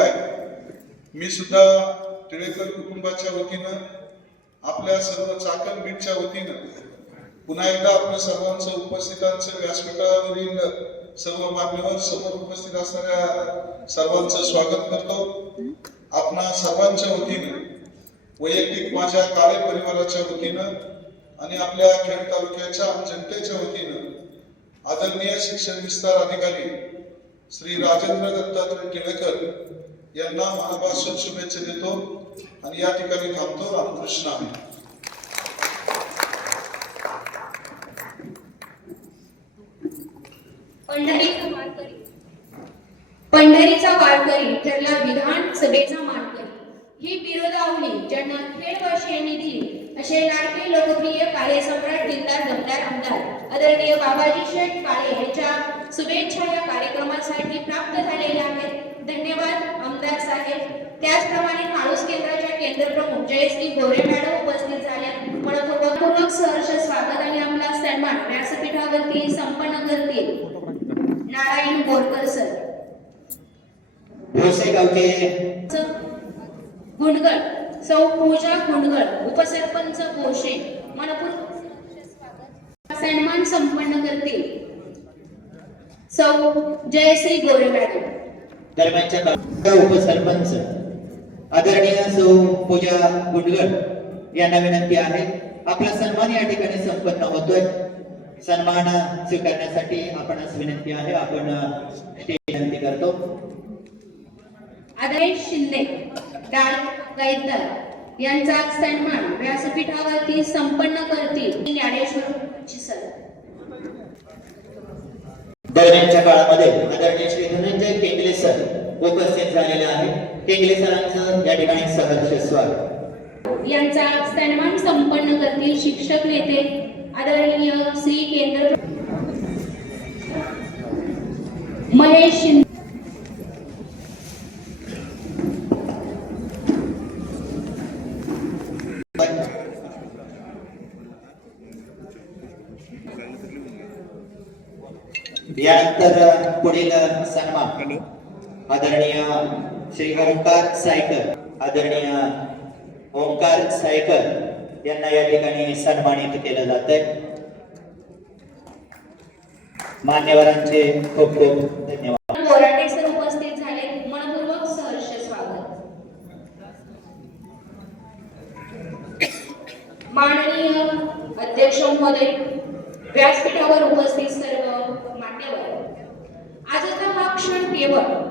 मी सुद्धा टिळेकर कुटुंबाच्या वतीनं आपल्या सर्व चाकण बीटच्या वतीनं पुन्हा एकदा आपल्या सर्वांचं उपस्थितांचं व्यासपीठावरील सर्व मान्यवर समोर उपस्थित असणाऱ्या सर्वांचं स्वागत करतो. आपणा सर्वांच्या वतीनं वैयक्तिक माझ्या काळे परिवाराच्या वतीनं आणि आपल्या खेड तालुक्याच्या जनतेच्या वतीनं आदरणीय शिक्षण विस्तार अधिकारी श्री राजेंद्र दत्तात्रय टिळेकर यांना मनापासून शुभेच्छा देतो आणि या ठिकाणी थांबतो. रामकृष्ण आहे. पंढरीचा वारकरी ठरला विधानसभेचा मानकरी ही बिरोदावली ज्यांना खेड वर्षांनी दिली असे लाडके लोकप्रिय काळे सम्राट दिलदार दमदार आमदार आदरणीय बाबाजी शेठ काळे यांच्या शुभेच्छा या कार्यक्रमासाठी प्राप्त झालेल्या आहेत. धन्यवाद आमदार साहेब. त्याचप्रमाणे माणूस केंद्राच्या केंद्रप्रमुख जयश्री गोरे मॅडम उपस्थित झाल्या. मनपूर्वक सहर्ष स्वागत आणि आपला सन्मान व्यासपीठावरती संपन्न करतील नारायण बोरकर सर. भोसेगावचे गुंडगळ सौ पूजा गुंडगळ उपसरपंच भोसे मनपूर्वक सन्मान संपन्न करतील सौ जयश्री गोरे मॅडम. दरम्यानच्या उपसरपंच आदरणीय सौ पूजा गुंडगळ यांना विनंती आहे. आपला सन्मान या ठिकाणी संपन्न होतोय. सन्मान स्वीकारण्यासाठी आपणास विनंती आहे. आपण स्टेज विनंती करतो. आदेश शिंदे डाळ गायकवाड यांचा सन्मान व्यासपीठावरती संपन्न करतील ज्ञानेश्वर सर. दरम्यानच्या काळामध्ये आदरणीय श्री धनंजय केंगले सर उपस्थित झालेले आहेत. केंगले सरांचं या ठिकाणी सहर्ष स्वागत. यांचा सन्मान संपन्न करतील शिक्षक नेते आदरणीय श्री केंद्र महेश शिंदे. यानंतर पुढील सन्मान आदरणीय श्री ओंकार सायकर आदरणीय ओंकार सायकर यांना या ठिकाणी सन्मानित केलं जात आहे. मान्यवरांचे खूप खूप धन्यवाद. बोराटे सर उपस्थित झाले. मनपूर्वक सहर्ष स्वागत. माननीय अध्यक्ष महोदय, व्यासपीठावर उपस्थित सर्व मान्यवर, आजचा हा क्षण केवळ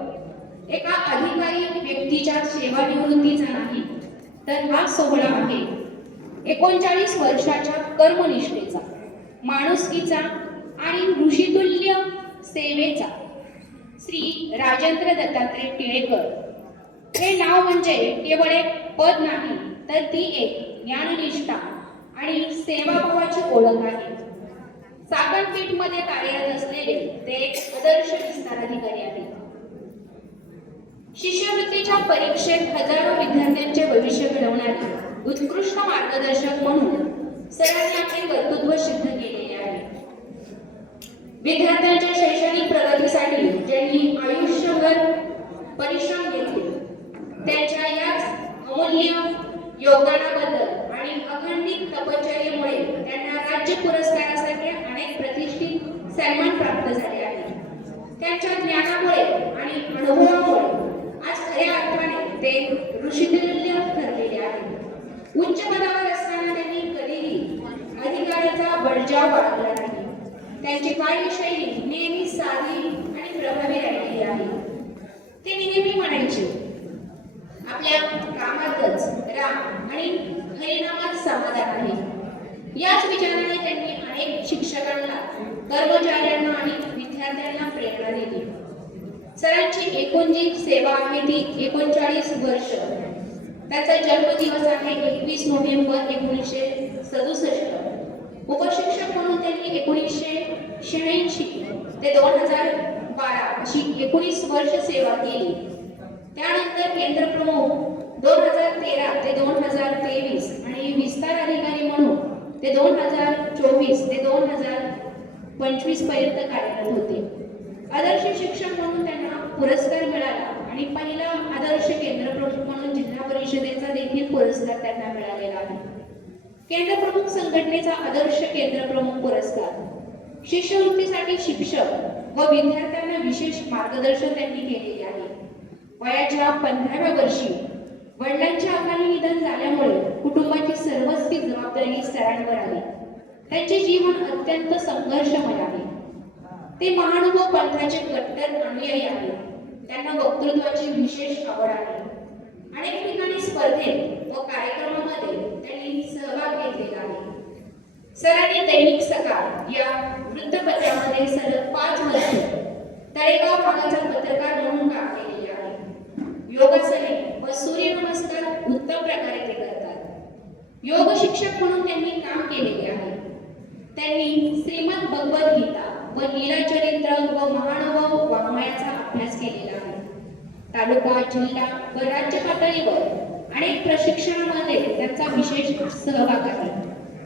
एका अधिकारी व्यक्तीच्या सेवानिवृत्तीचा नाही, तर हा सोहळा आहे 39 वर्षाच्या कर्मनिष्ठेचा, माणुसकीचा आणि ऋषितुल्य सेवेचा. श्री राजेंद्र दत्तात्रय टिळेकर हे नाव म्हणजे केवळ एक पद नाही, तर ती एक ज्ञाननिष्ठा आणि सेवाभावाची ओळख आहे. चाकणपीठ मध्ये कार्यरत असलेले ते एक आदर्श विस्तार अधिकारी आहेत. शिष्यवृत्तीच्या परीक्षेत हजारो विद्यार्थ्यांचे भविष्य घडवणारे उत्कृष्ट मार्गदर्शक म्हणून सरांनी आपले कर्तृत्व सिद्ध केलेले आहे. विद्यार्थ्यांच्या शैक्षणिक प्रगतीसाठी ज्यांनी आयुष्यभर परिश्रम घेतले, त्यांच्या याच अमूल्य योगदानाबद्दल आणि अखंडित तपश्चर्येमुळे त्यांना राज्य पुरस्कारासारखे अनेक प्रतिष्ठित सन्मान प्राप्त झाले आहेत. त्यांच्या ज्ञानामुळे आणि अनुभवामुळे आज खऱ्या अर्थाने ते ऋषितुल्य ठरलेले आहेत. उच्च पदावर असताना त्यांनी कधीही अधिकाराचा बळजाव बाळगला नाही. त्यांची कार्यशैली नेहमी साधी आणि प्रभावी राहिलेली आहे. ते नेहमी म्हणायचे, आपल्या कामातच राम आणि हरिनामात समाधान आहे. याच विचाराने त्यांनी अनेक शिक्षकांना, कर्मचाऱ्यांना आणि विद्यार्थ्यांना प्रेरणा दिली. सरांची एकूण जी सेवा आहे ती 39 वर्ष. त्याचा जन्मदिवस आहे 21 नोव्हेंबर 1967. उपशिक्षक म्हणून त्यांनी 1986 ते 2012 अशी 19 वर्ष सेवा केली. त्यानंतर केंद्रप्रमुख 2013 ते 2023 आणि विस्तार अधिकारी म्हणून ते 2024 ते 2025 पर्यंत कार्यरत होते. आदर्श शिक्षक म्हणून त्यांना पुरस्कार मिळाला आणि पहिला आदर्श केंद्र प्रमुख म्हणून जिल्हा परिषदेचा देखील पुरस्कार त्यांना मिळालेला आहे. केंद्र प्रमुख संघटनेचा आदर्श केंद्र प्रमुख पुरस्कार, शिष्यवृत्तीसाठी शिक्षक व विद्यार्थ्यांना विशेष मार्गदर्शन त्यांनी केलेले आहे. वयाच्या 15व्या वर्षी वडिलांचे अकाली निधन झाल्यामुळे कुटुंबाची सर्वच ती जबाबदारी सरांवर आली. त्यांचे जीवन अत्यंत संघर्षमय आहे. ते महानुभव पंथाचे कट्टर अनुयायी आहेत. त्यांना वक्तृत्वाची विशेष आवड आहे. अनेक ठिकाणी स्पर्धेत व कार्यक्रमामध्ये त्यांनी सहभाग घेतलेला आहे. सरांनी दैनिक सकाळ या वृत्तपत्रामध्ये सलग 5 वर्ष तळेगाव भागाचा पत्रकार म्हणून काम केलेले आहे. योगासने व सूर्यनमस्कार उत्तम प्रकारे ते करतात. योग शिक्षक म्हणून त्यांनी काम केलेले आहे. त्यांनी श्रीमद भगवद्गीता व लीलाचरित्र व महानुभव वाङ्मयाचा अभ्यास केलेला आहे. तालुका, जिल्हा व राज्य पातळीवर अनेक प्रशिक्षणामध्ये त्यांचा विशेष सहभाग आहे.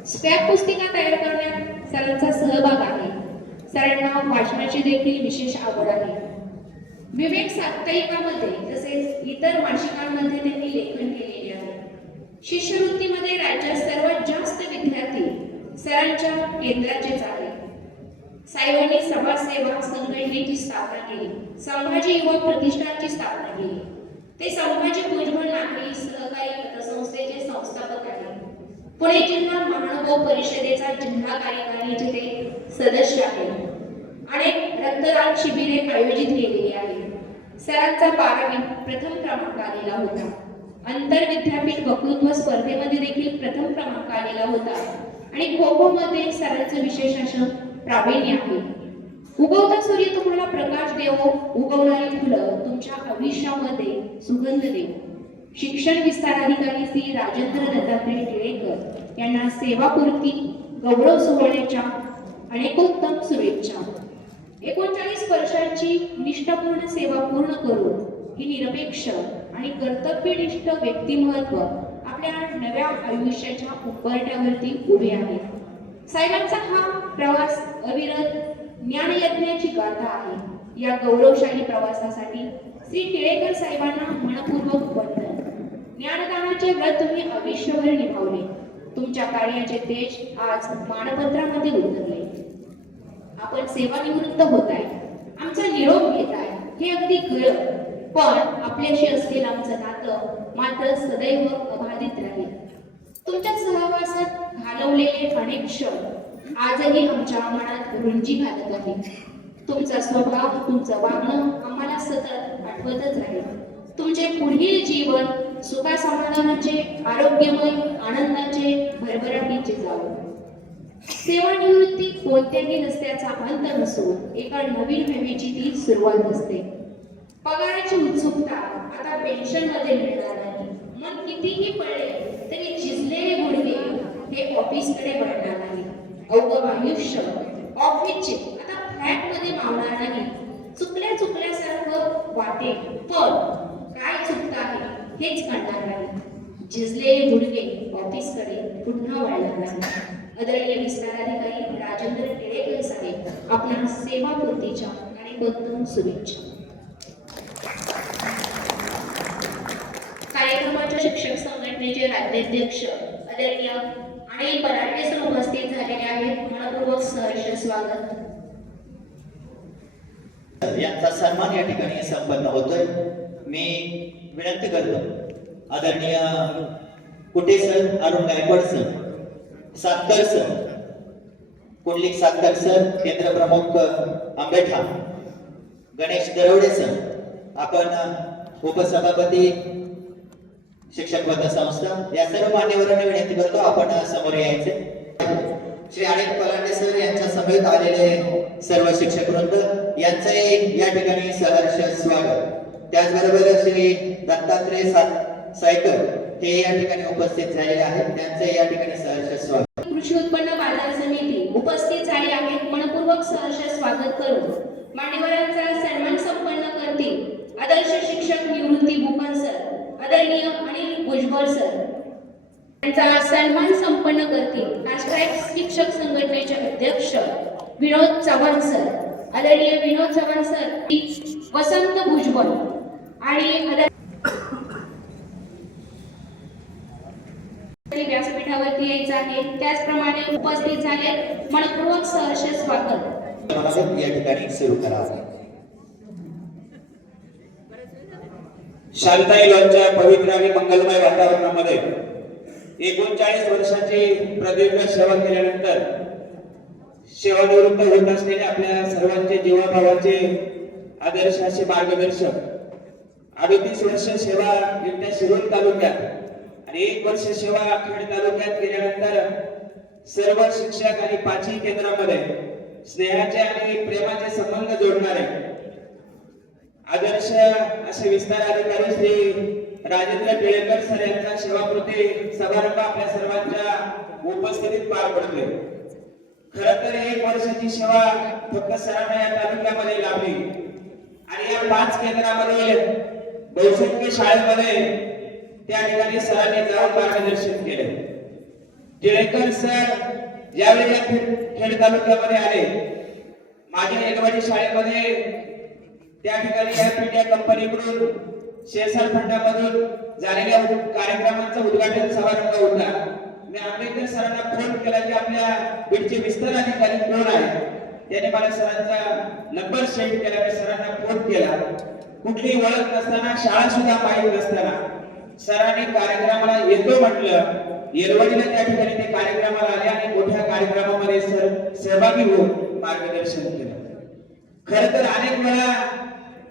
स्पॅक पुस्तिका तयार करण्यात सरांचा सहभाग आहे. सरांना वाचनाची देखील विशेष आवड आहे. विवेक साप्ताहिकामध्ये तसेच इतर मासिकांमध्ये त्यांनी लेखन केलेले आहे. शिष्यवृत्तीमध्ये राज्यात सर्वात जास्त विद्यार्थी सरांच्या केंद्राचेच आहेत. साहेबांनी समाजसेवा संघटनेची स्थापना केली. संभाजी युवा प्रतिष्ठानची स्थापना केली. ते संभाजी भुजबळ नागरी सहकारी पतसंस्थेचे संस्थापक आहेत. पुणे जिल्हा महानुभव परिषदेचा जिल्हा कार्यकारिणीचे ते सदस्य आहेत. अनेक रक्तदान शिबिरे आयोजित केलेली आहेत. सरांचा 12वीत प्रथम क्रमांक आलेला होता. आंतर विद्यापीठ वक्तृत्व स्पर्धेमध्ये देखील प्रथम क्रमांक आलेला होता आणि खो खो मध्ये सरांचं विशेष असं प्रावीण्य आहे. उगवता सूर्य तुम्हाला प्रकाश देवो, उगवणारी फुलं तुमच्या आयुष्यामध्ये सुगंध देवो. शिक्षण विस्तार अधिकारी श्री राजेंद्र दत्तात्रय टिळेकर यांना सेवापूर्ती गौरव सोहळ्याच्या अनेकोत्तम शुभेच्छा. 39 वर्षांची निष्ठापूर्ण सेवा पूर्ण करून ही निरपेक्ष आणि कर्तव्यनिष्ठ व्यक्तिमत्व आपल्या नव्या आयुष्याच्या उंबरठ्यावरती उभे आहे. साहेबांचा हा प्रवास अविरत ज्ञानयज्ञाची गाथा आहे. या गौरवशाली प्रवासासाठी श्री टिळेकर साहेबांना मनपूर्वक वंदन. ज्ञानदानाचे व्रत तुम्ही आयुष्यभर निभावले. तुमच्या कार्याचे तेज आज मानपत्रामध्ये उतरले. आपण सेवानिवृत्त होताय, आमचा निरोप घेताय हे अगदी खरं, पण आपल्याशी असलेलं आमचं नातं मात्र सदैव अबाधित राहील. तुमच्या सहवासात घालवलेले अनेक क्षण आजही आमच्या मनात रुंजी घालत आहे. तुमचा स्वभाव, तुमचं वागणं आम्हाला सतत आठवतच राहील. तुमचे पुढील जीवन सुखासमाधानाचे, आरोग्यमय, आनंदाचे, भरभराटीचे जावो. सेवानिवृत्ती कोणत्याही रस्त्याचा अंत नसून एका नवीन हवेची ती सुरुवात असते. पगाराची उत्सुकता आता पेन्शन मध्ये मिळणार नाही. मन कितीही पडले तरी झिजलेले गुडघे हे ऑफिसकडे वळणार नाही. अवघं आयुष्य ऑफिसचे आता फ्लॅट मध्ये मावणार नाही. चुकल्यासारखं वाटेल, पण काय चुकतं आहे हेच कळणार नाही. झिजलेले गुडघे ऑफिसकडे पुन्हा वळणार नाही. आदरणीय विस्तार अधिकारी राजेंद्र टिळेकर साहेब आपल्या सेवापूर्तीच्या अनेकोत्तम शुभेच्छा. कार्यक्रमाच्या शिक्षक संघटनेचे राज्याध्यक्ष आदरणीय अनिल बराटे सर उपस्थित झालेले आहेत. मनपूर्वक सहर्ष स्वागत. यांचा सन्मान या ठिकाणी संपन्न होतोय. मी विनंती करतो आदरणीय Kute sir, Arun Gaikwad sir, Satkar sir, Kundlik Satkar sir, केंद्र प्रमुख आंबेठा, गणेश दरवडे सर, आपण उपसभापती शिक्षक पतसंस्था या सर्व मान्यवरांना विनंती करतो आपण समोर यायचे. श्री अनिल पलांडे सर यांच्या समेत आलेले सर्व शिक्षक वृंद यांचंही या ठिकाणी सहर्ष स्वागत. त्याचबरोबर श्री दत्तात्रय सायकर हे या ठिकाणी उपस्थित झालेले आहेत. त्यांचे या ठिकाणी सहर्ष स्वागत. कृषी उत्पन्न बाजार समिती उपस्थित झाली आहेत. मनपूर्वक सहर्ष स्वागत करून मान्यवरांचा सन्मान संपन्न करतील आदर्श शिक्षक निवृत्ती भूकन सर, आदरणीय अनिल भुजबळ सर. त्यांचा सन्मान संपन्न करतील नास्ट्राईक शिक्षक संघटनेचे अध्यक्ष विनोद चव्हाण सर, आदरणीय विनोद चव्हाण सर, वसंत भुजबळ, आणि व्यासपीठावरती यायचं आहे. त्याचप्रमाणे उपस्थित झाले मनपूर्वक सहर्ष स्वागत. या ठिकाणी सुरू करावं. शांताई लॉनच्या पवित्र आणि मंगलमय वातावरणामध्ये 39 वर्षाची प्रदीर्घ सेवा केल्यानंतर सेवानिवृत्त होत असलेले आपल्या सर्वांचे जीवाभावाचे आदर्श असे मार्गदर्शक 38 वर्ष सेवा एकट्या शिरोळ तालुक्यात आणि 1 वर्ष सेवा खेड तालुक्यात केल्यानंतर सर्व शिक्षक आणि 5ही केंद्रामध्ये स्नेहाचे आणि प्रेमाचे संबंध जोडणारे आदर्श असे विस्तार अधिकारी श्री राजेंद्र टिळेकर सर यांचा सेवाकृती समारंभ आपल्या सर्वांच्या उपस्थितीत पार पडतोय. खर तर 1 वर्षाची सेवा फक्त सरांना या तालुक्यामध्ये लाभली आणि या 5 केंद्रामध्ये बहुसंख्य शाळेमध्ये त्या ठिकाणी सरांनी जाऊन मार्गदर्शन केले. टिळेकर सर ज्यावेळी या खेड तालुक्यामध्ये आले, माझ्या एलवाडी शाळेमध्ये त्या ठिकाणी या पीटीआय कंपनीकडून शेअर फंडामधून झालेल्या कार्यक्रमांचा उद्घाटन समारंभ होता. मी आंबेडकर सरांना फोन केला की आपल्या बीडचे विस्तार अधिकारी कोण आहे. त्याने मला सरांचा नंबर सेंड केला. मी सरांना फोन केला. कुठलीही ओळख नसताना, शाळा सुद्धा माहीत नसताना सरांनी कार्यक्रमाला येतो म्हटलं. येलवाडीला त्या ठिकाणी ते कार्यक्रमाला आले आणि मोठ्या कार्यक्रमामध्ये सर सहभागी होऊन मार्गदर्शन केलं. खर तर अनेक वेळा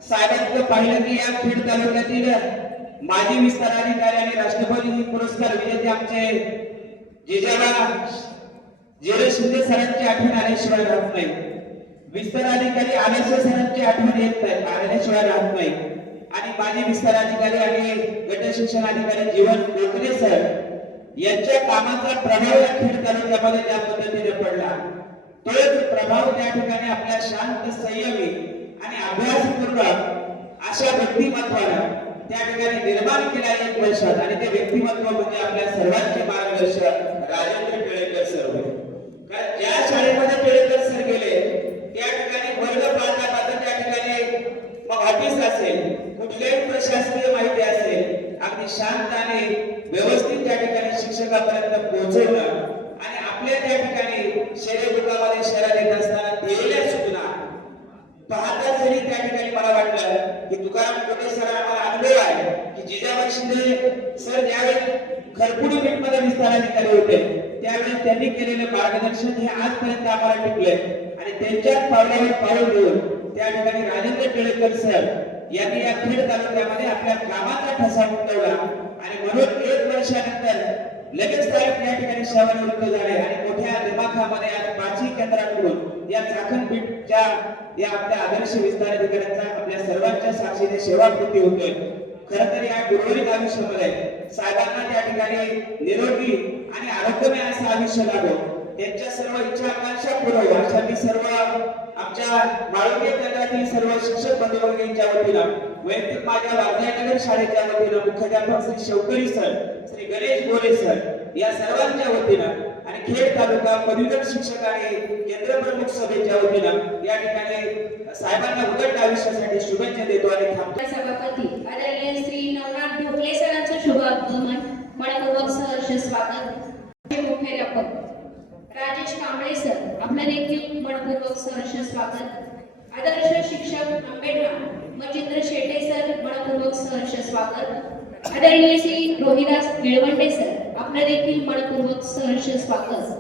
साहेबांचं पाहिलं की या खेड तालुक्यातील माजी विस्तार अधिकारी आणि राष्ट्रपती पुरस्कार विजेते आमचे जिजाबा जेरे शिंदे सरांची आठवण आल्याशिवाय राहत नाही. विस्तार अधिकारी आल्याशिवाय सरांची आठवण येत नाही, आल्याशिवाय राहत नाही. आणि माजी विस्तार अधिकारी आणि गट शिक्षण अधिकारी जीवन कोकणे सर यांच्या कामाचा प्रभाव या खेड तालुक्यामध्ये ज्या पद्धतीने पडला, तोच प्रभाव त्या ठिकाणी आपल्या शांत, संयमी आणि अभ्यासपूर्वक अशा व्यक्तिमत्वाला त्या ठिकाणी निर्माण केला 1 वर्षात. आणि ते व्यक्तिमत्व म्हणजे आपल्या सर्वांचे मार्गदर्शक राजेंद्र टिळेकर सर होते. कारण ज्या शाळेमध्ये टिळेकर सर गेले त्या ठिकाणी वर्ग पाळण्यापासून त्या ठिकाणी मग ऑफिस असेल, कुठल्याही प्रशासकीय माहिती असेल, अगदी शांत आणि व्यवस्थित त्या ठिकाणी शिक्षकापर्यंत पोहोचवणं आणि आपल्या त्या ठिकाणी शरीरदुखामध्ये शहरात येत असताना दिलेल्या सूचना पाहता जरी त्या ठिकाणी मला वाटलं की तुकाराम कोटे सर आम्हाला अनुभव आहे की जिजाबाई शिंदे सर ज्यावेळी खरपुडी मीटमध्ये विस्तार अधिकारी होते त्यावेळी त्यांनी केलेलं मार्गदर्शन हे आजपर्यंत आम्हाला टिकलंय. आणि त्यांच्याच पावलावर पाऊल घेऊन त्या ठिकाणी राजेंद्र टिळेकर सर यांनी या खेड तालुक्यामध्ये आपल्या कामाचा ठसा उमटवला. आणि म्हणून 1 वर्षानंतर लगेच साहेब या ठिकाणी सेवानिवृत्त झाले आणि मोठ्या दिमाखामध्ये आज 5ही केंद्राकडून या चाकणपीठच्या या आपल्या आदर्श विस्तार अधिकाऱ्यांचा आपल्या सर्वांच्या साक्षीने सेवाकृती होतोय. खर तर या गुरुवारी आयुष्यामध्ये साहेबांना त्या ठिकाणी निरोगी आणि आरोग्यमय असं आयुष्य लाभो, त्यांच्या सर्व इच्छा आकांक्षा पुरव अशा मी सर्व आमच्या माळुंगे केंद्रातील सर्व शिक्षक बंधूंच्या वतीनं, वैयक्तिक माझ्या वारजाईनगर शाळेच्या वतीनं मुख्याध्यापक श्री शेवकरी सर, श्री गणेश गोरे सर या सर्वांच्या वतीनं आणि खेड तालुका पदवीधर शिक्षक आणि केंद्र प्रमुख सभेच्या वतीनं या ठिकाणी साहेबांना उदंड आयुष्यासाठी शुभेच्छा देतो आणि थांबतो. सभापती आदरणीय श्री नवनाथ ढोकले सरांचं शुभ आगमन, मनपूर्वक सहर्ष स्वागत. मुख्याध्यापक राजेश कांबळे सर आपलं देखील मनपूर्वक सहर्ष स्वागत. आदर्श शिक्षक आंबेडकर मचिंद्र शेटे सर मनपूर्वक सहर्ष स्वागत. आदरणीय श्री रोहिदास निळवंडे सर आपलं देखील मनपूर्वक सहर्ष स्वागत.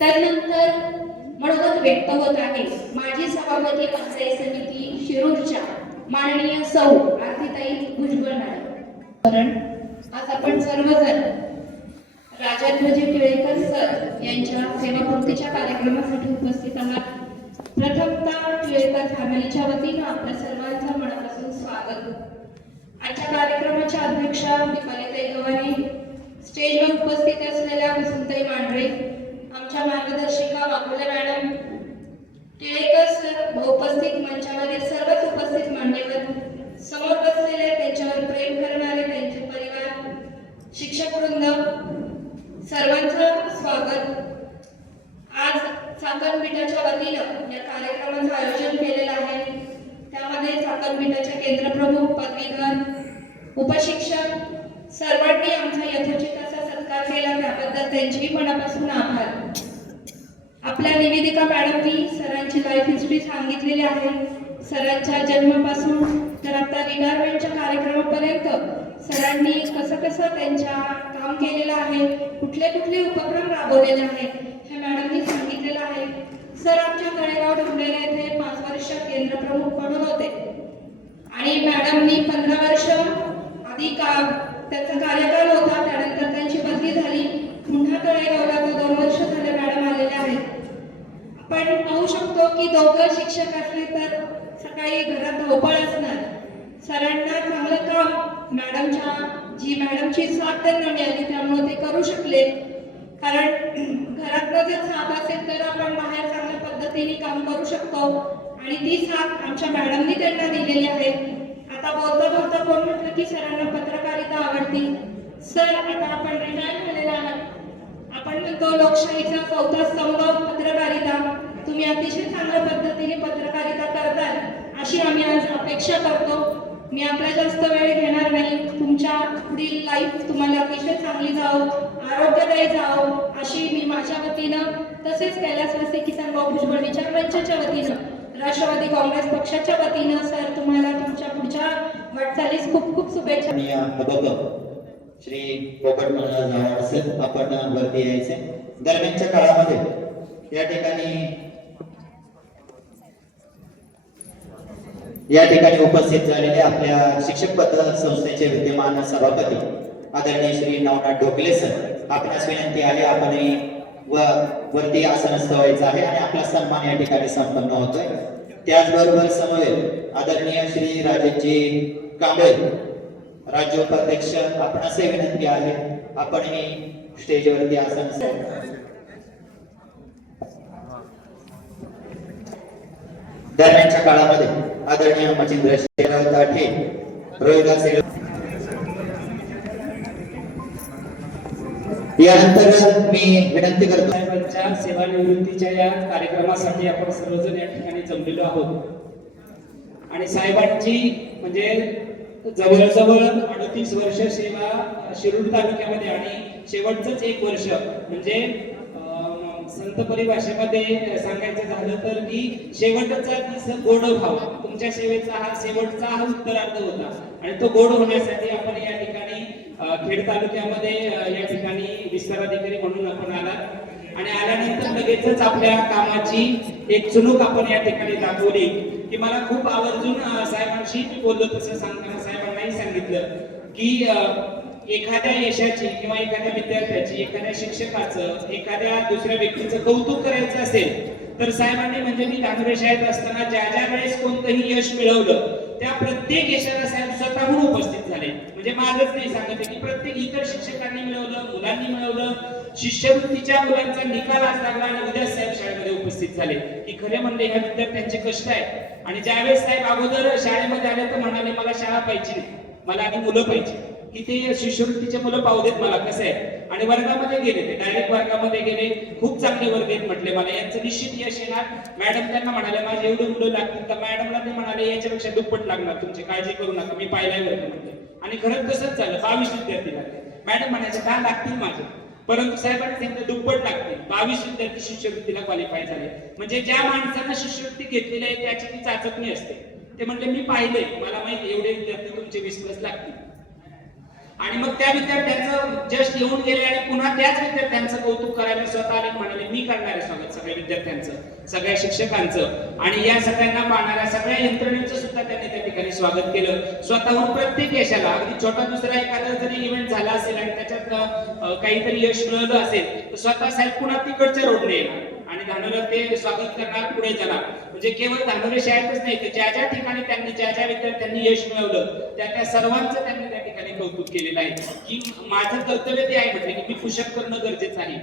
त्यानंतर मनोगत व्यक्त होत आहे माजी सभापती पंचायत समिती शिरूरच्या माननीय सौ आरतीताई भुजबळ मॅडम. आज आपण सर्वजण राजाध्वजी टिळेकर सर यांच्या सेवापूर्तीच्या कार्यक्रमासाठी उपस्थित आहात. प्रथमतः टिळेकर फॅमिलीच्या वतीनं आपल्या सर्वांचं मनापासून स्वागत. आजच्या कार्यक्रमाच्या अध्यक्षा दीपालीताई गव्हाणे, स्टेजवर उपस्थित असलेल्या वसंतताई मांढरे, आमच्या मार्गदर्शिका वाकुले मॅडम, टिळेकर सर, उपस्थित मंचावरील सर्वच उपस्थित मान्यवर, समोर बसलेले त्यांच्यावर प्रेम करणारे त्यांचे परिवार, शिक्षक वृंद, सर्वांचं स्वागत. आज चाकणपीठाच्या वतीनं या कार्यक्रमाचं आयोजन केलेलं आहे. त्यामध्ये चाकणपीठाचे केंद्रप्रमुख, पदवीधर उपशिक्षक सर्वांनी आमचा यथोचित असा सत्कार केला त्याबद्दल त्यांचेही मनापासून आभार. आपल्या निवेदिका मॅडमनी सरांची लाईफ हिस्ट्री सांगितलेली आहे. सरांच्या जन्मापासून तर आता रिटायरमेंटच्या कार्यक्रमापर्यंत सरांनी कसं त्यांच्या काम केलेलं आहे, कुठले कुठले उपक्रम राबवलेले आहेत हे मॅडमनी सांगितलेलं आहे. सर आमच्या तळेगाव डोंगरेला येथे 5 वर्ष केंद्र प्रमुख म्हणून होते आणि मॅडमनी 15 वर्ष आधी त्यांचा कार्यकाल होता. त्यानंतर त्यांची बदली झाली. पुन्हा तळेगावला 2 वर्ष झाले मॅडम आलेले आहेत. आपण पाहू शकतो की दोघं शिक्षक असले तर सकाळी घरात धावपळ असणार. सरांना चांगलं काम मॅडमची साथ त्यांना मिळाली त्यामुळे ते करू शकले. कारण घरातलं जर साथ असेल तर आपण बाहेर चांगल्या पद्धतीने काम करू शकतो आणि ती साथ आमच्या मॅडमनी त्यांना दिलेली आहे. आता बोलता कोण म्हटलं की सरांना पत्रकारिता आवडती. सर आता आपण रिटायर झालेला आहात. आपण म्हणतो लोकशाहीचा 4था स्तंभ पत्रकारिता. तुम्ही अतिशय चांगल्या पद्धतीने पत्रकारिता करताय अशी आम्ही आज अपेक्षा करतो. मी आपला जास्त वेळ घेणार नाही. तुमच्या पुढील लाईफ तुम्हाला अतिशय चांगली जावो, आरोग्यदायी जावो अशी मी माझ्या वतीनं तसेच कैलासवासी किसान भुजबळ विचार मंचाच्या वतीनं राष्ट्रवादी काँग्रेस पक्षाच्या वतीनं सर तुम्हाला तुमच्या पुढच्या वाटचालीस खूप खूप शुभेच्छा. श्री पोपट महाराज आवाड सर आपण वरती यायचे. दरम्यानच्या काळामध्ये या ठिकाणी उपस्थित झालेले आपल्या शिक्षक पत्र संस्थेचे विद्यमान सभापती आदरणीय श्री नवनाथ ढोकले सर आपणास विनंती आहे आपण वरती आसनस्थ व्हायचं आहे आणि आपला सन्मान या ठिकाणी संपन्न होतोय. त्याचबरोबर समवेत आदरणीय श्री राजेशजी कांबळे राज्य उपाध्यक्ष आपणासही विनंती आहे आपण ही स्टेजवरती आसनस्थ. दरम्यानच्या काळामध्ये आदरणीय मचिंद्र शेराव ताठे रोहिदास यानंतर मी विनंती करतो साहेबांच्या सेवानिवृत्तीच्या या कार्यक्रमासाठी आपण सर्वजण या ठिकाणी जमलेलो आहोत आणि साहेबांची म्हणजे जवळजवळ 38 वर्ष सेवा शिरूर तालुक्यामध्ये आणि शेवटचंच 1 वर्ष म्हणजे संत परिभाषेमध्ये सांगायचं झालं तर की शेवटचा दिस गोड व्हावा. तुमच्या सेवेचा शेवटचा उत्तरार्ध होता आणि तो गोड होण्यासाठी आपण या ठिकाणी खेड तालुक्यामध्ये या ठिकाणी विस्ताराधिकारी म्हणून आपण आलात आणि आल्यानंतर लगेचच आपल्या कामाची एक चुणूक आपण या ठिकाणी दाखवली की मला खूप आवर्जून साहेबांशी बोललो तसं सांगताना साहेबांनाही सांगितलं की एखाद्या यशाची किंवा एखाद्या विद्यार्थ्याची एखाद्या शिक्षकाचं एखाद्या दुसऱ्या व्यक्तीचं कौतुक करायचं असेल तर साहेबांनी म्हणजे मी धानोरे शाळेत असताना ज्या वेळेस कोणतंही यश मिळवलं त्या प्रत्येक यशाला साहेब स्वतःहून उपस्थित झाले. म्हणजे माझंच नाही सांगत की प्रत्येक इतर शिक्षकांनी मिळवलं, मुलांनी मिळवलं. शिष्यवृत्तीच्या मुलांचा निकाल आज लागला आणि उद्या साहेब शाळेमध्ये उपस्थित झाले की खरे म्हणले ह्या विद्यार्थ्यांचे कष्ट आहे. आणि ज्यावेळेस साहेब अगोदर शाळेमध्ये आले तर म्हणाले मला शाळा पाहिजे नाही, मला आधी मुलं पाहिजे की ते शिष्यवृत्तीचे मुलं पाहू देत मला कसं आहे. आणि वर्गामध्ये गेले ते डायरेक्ट वर्गामध्ये गेले. खूप चांगले वर्ग आहेत म्हटले मला यांचं निश्चित यश येणार. मॅडम त्यांना म्हणाले माझे एवढे मुलं लागतील तर मॅडमला ते म्हणाले याच्यापेक्षा दुप्पट लागणार तुमची काळजी करू नका मी पाहिलाय वर्ग म्हटले. आणि खरंच तसंच झालं 22 विद्यार्थी लागले. मॅडम म्हणायचे 10 लागतील माझे परंतु साहेबांनी सांगितलं दुप्पट लागतील. 22 विद्यार्थी शिष्यवृत्तीला क्वालिफाय झाले. म्हणजे ज्या माणसांना शिष्यवृत्ती घेतलेली आहे त्याची ती चाचपणी असते. ते म्हणले मी पाहिले मला माहिती एवढे विद्यार्थी तुमचे 20+ लागतील. आणि मग त्या विद्यार्थ्यांचं जस्ट येऊन गेले आणि पुन्हा त्याच विद्यार्थ्यांचं कौतुक करायला स्वतः आले म्हणाले मी करणार आहे स्वागत सगळ्या विद्यार्थ्यांचं सगळ्या शिक्षकांचं आणि या सगळ्यांना पाहणाऱ्या सगळ्या यंत्रणेचं सुद्धा त्यांनी त्या ठिकाणी स्वागत केलं. स्वतःहून प्रत्येक यशाला अगदी छोटा दुसरा एखादा जरी इव्हेंट झाला असेल आणि त्याच्यात काहीतरी यश मिळवलं असेल तर स्वतः साहेब पुन्हा तिकडच्या रोडने येणार आणि धानोऱ्यात ते स्वागत करणार पुढे जाणार. म्हणजे केवळ धानोरे शाळेतच नाही तर ज्या ठिकाणी त्यांनी ज्या विद्यार्थ्यांनी यश मिळवलं त्या सर्वांचं त्यांनी त्या ठिकाणी कौतुक केलेलं आहे की माझं कर्तव्य ते आहे म्हटलं की मी पुशअप करणं गरजेचं आहे.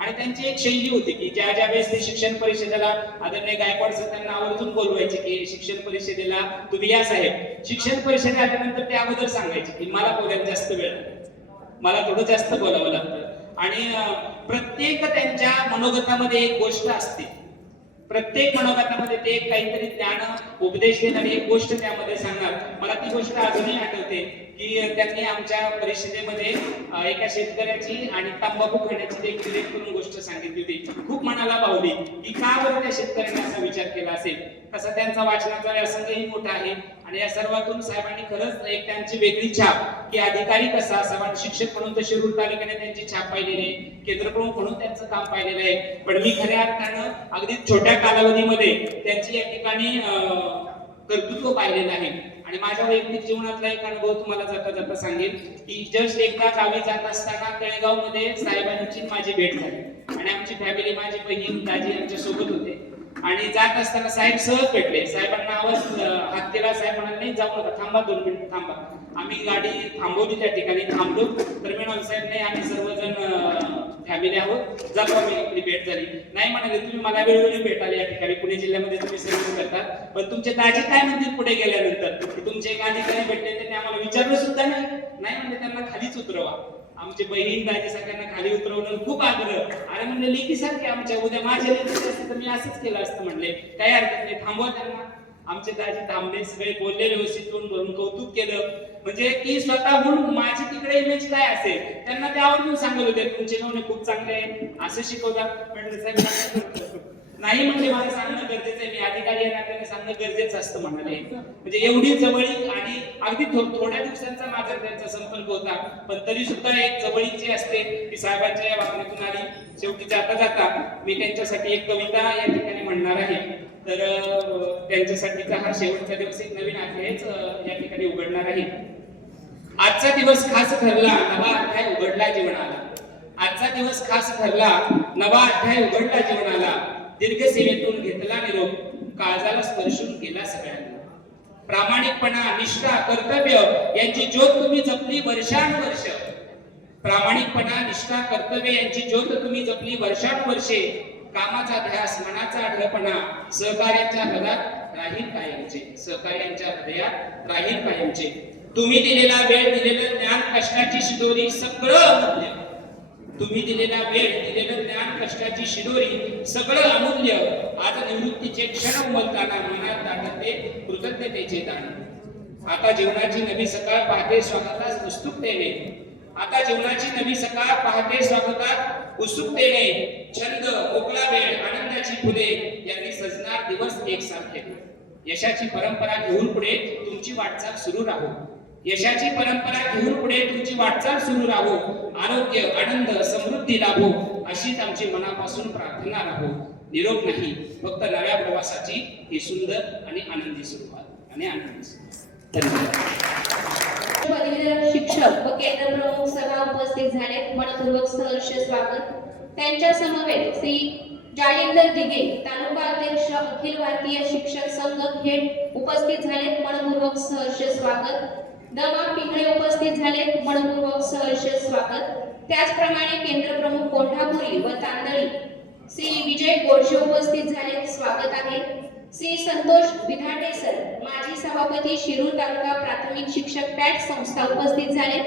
आणि त्यांची एक शैली होती की ज्या वेळेस ते शिक्षण परिषदेला आदरणीय गायकवाड सर त्यांना आवर्जून बोलवायचे की शिक्षण परिषदेला तुम्ही या साहेब. शिक्षण परिषदे आल्यानंतर ते अगोदर सांगायचे की मला बोलायला जास्त वेळ मला थोडं जास्त बोलावं लागतं. आणि प्रत्येक त्यांच्या मनोगतामध्ये एक गोष्ट असते. प्रत्येक मनोगतामध्ये ते काहीतरी ज्ञान उपदेश देणारी एक गोष्ट त्यामध्ये सांगणार. मला ती गोष्ट अजूनही आठवते की त्यांनी आमच्या परिषदेमध्ये एका शेतकऱ्याची आणि तंबाखू खाण्याची एक उल्लेख करून गोष्ट सांगितली होती. खूप मनाला भावली की का बरं त्या शेतकऱ्याने असा विचार केला असेल. तसा त्यांचा वाचनाचा व्यासंगही मोठा आहे आणि या सर्वातून साहेबांनी खरंच एक त्यांची वेगळी छाप की अधिकारी कसा असावा, शिक्षक म्हणून तर शिरूर तालुक्याने त्यांची छाप पाहिलेली आहे, केंद्रप्रमुख म्हणून त्यांचं काम पाहिलेलं आहे. पण मी खऱ्या अर्थानं अगदी छोट्या कालावधीमध्ये त्यांची या ठिकाणी कर्तृत्व पाहिलेलं आहे. आणि माझ्या वैयक्तिक जीवनातला एक अनुभव तुम्हाला जाता जाता सांगेन की जस्ट एकदा गावी जात असताना तळेगाव मध्ये साहेबांची माझी भेट झाली आणि आमची फॅमिली, माझी बहीण, दाजी आमच्या सोबत होते आणि जात असताना साहेब सहज भेटले. साहेबांना आवाज हात केला. साहेब म्हणाले नाही जाऊ नका, थांबा 2 मिनिट थांबा. आम्ही गाडी थांबवली, त्या ठिकाणी थांबलो. तर मी साहेब नाही, आम्ही सर्वजण फॅमिली आहोत, जातो आम्ही, आपली भेट झाली. नाही म्हणाले तुम्ही मला वेळोवेळी भेटाले या ठिकाणी पुणे जिल्ह्यामध्ये तुम्ही सर्व्हिस करतात, पण तुमचे दाजी काय म्हणतील पुढे गेल्यानंतर. तुमचे एक अधिकारी भेटले, त्यांनी आम्हाला विचारलं सुद्धा नाही. नाही म्हणजे त्यांना खालीच उतरवा. आमचे बहीण दाजी सगळ्यांना खाली उतरवलं, खूप आग्रह. अरे म्हणले लेकीसारखे आमच्या, उद्या माझ्या लेकी असते तर मी असंच केलं असतं. म्हणले काही हरकत नाही, थांबवा त्यांना. आमचे दाजी थांबले, सगळे बोलले, व्यवस्थित तोंड भरून कौतुक केलं. म्हणजे की स्वतःहून माझी तिकडे इमेज काय असेल त्यांना ते आवर्जून सांगत होते, तुमचे नवने खूप चांगले आहे, असं शिकवतात. म्हटलं साहेब नाही म्हणजे मला सांगणं गरजेचं आहे, मी अधिकारी या नात्याने सांगणं गरजेचं असतं म्हणाले. म्हणजे एवढी जवळीक आणि अगदी थोड्या दिवसांचा माझा त्यांचा संपर्क होता, पण तरी सुद्धा एक जवळीक जी असते ती साहेबांच्या या वागण्यातून आली. शेवटी जाता जाता मी त्यांच्यासाठी एक कविता या ठिकाणी म्हणणार आहे. तर त्यांच्यासाठीचा हा शेवटचा दिवस एक नवीन अध्यायच या ठिकाणी उघडणार आहे. आजचा दिवस खास ठरला, नवा अध्याय उघडला जीवनाला. आजचा दिवस खास ठरला, नवा अध्याय उघडला जीवनाला. दीर्घ सेवेतून घेतला निरोप, काळजाला स्पर्शून गेला सगळ्यांना. प्रामाणिकपणा, निष्ठा, कर्तव्य यांची ज्योत तुम्ही जपली वर्षानुवर्ष. प्रामाणिकपणा, निष्ठा, कर्तव्य यांची ज्योत तुम्ही जपली वर्षानुवर्षे. कामाचा ध्यास, मनाचा आढळपणा सहकार्यांच्या हृदयात राहील कायमचे. सहकार्यांच्या हृदयात राहील कायमचे. तुम्ही दिलेला वेळ, दिलेलं ज्ञान, कष्टाची शिदोरी सगळं अमूल्य. तुम्ही दिलेला वेळ, दिलेलं ज्ञान, कष्टाची शिदोरी सगळं अमूल्य. आज निवृत्तीचे क्षण उमलताना मनात दाटते कृतज्ञतेचे दान. आता जीवनाची नवी सकाळ पहाटे स्वागतात उत्सुकतेने. आता जीवनाची नवी सकाळ पहाटे स्वागतात उत्सुकतेने. छंद, मोकळा वेळ, आनंदाची फुले यांनी सजणार दिवस एकसारखे. यशाची परंपरा घेऊन पुढे तुमची वाटचाल सुरू राहू. यशाची परंपरा घेऊन पुढे तुमची वाटचाल सुरू राहू. आरोग्य, आनंद, समृद्धी लाभो अशीच आमची मनापासून प्रार्थना राहू. निरोप नाही, फक्त नव्या प्रवासाची ही सुंदर आणि आनंदी सुरुवात आणि आनंदी सुरुवात. धन्यवाद. पदवीधर शिक्षक व केंद्र प्रमुख सभा उपस्थित झाले. मनपूर्वक सहर्ष स्वागत. त्यांच्या समवेत श्री जालिंदर दिघे, तालुका अध्यक्ष, अखिल भारतीय शिक्षक संघ खेड उपस्थित झाले. मनपूर्वक सहर्ष स्वागत. दमा पिंगळे उपस्थित झाले. मनपूर्वक सहर्ष स्वागत. त्याचप्रमाणे केंद्र प्रमुख कोल्हापुरी व तांदळी श्री विजय गोडशे उपस्थित झाले. स्वागत आहे. श्री संतोष विधाटे सर, माजी सभापती, शिरूर तालुका प्राथमिक शिक्षक पॅट संस्था उपस्थित झाले.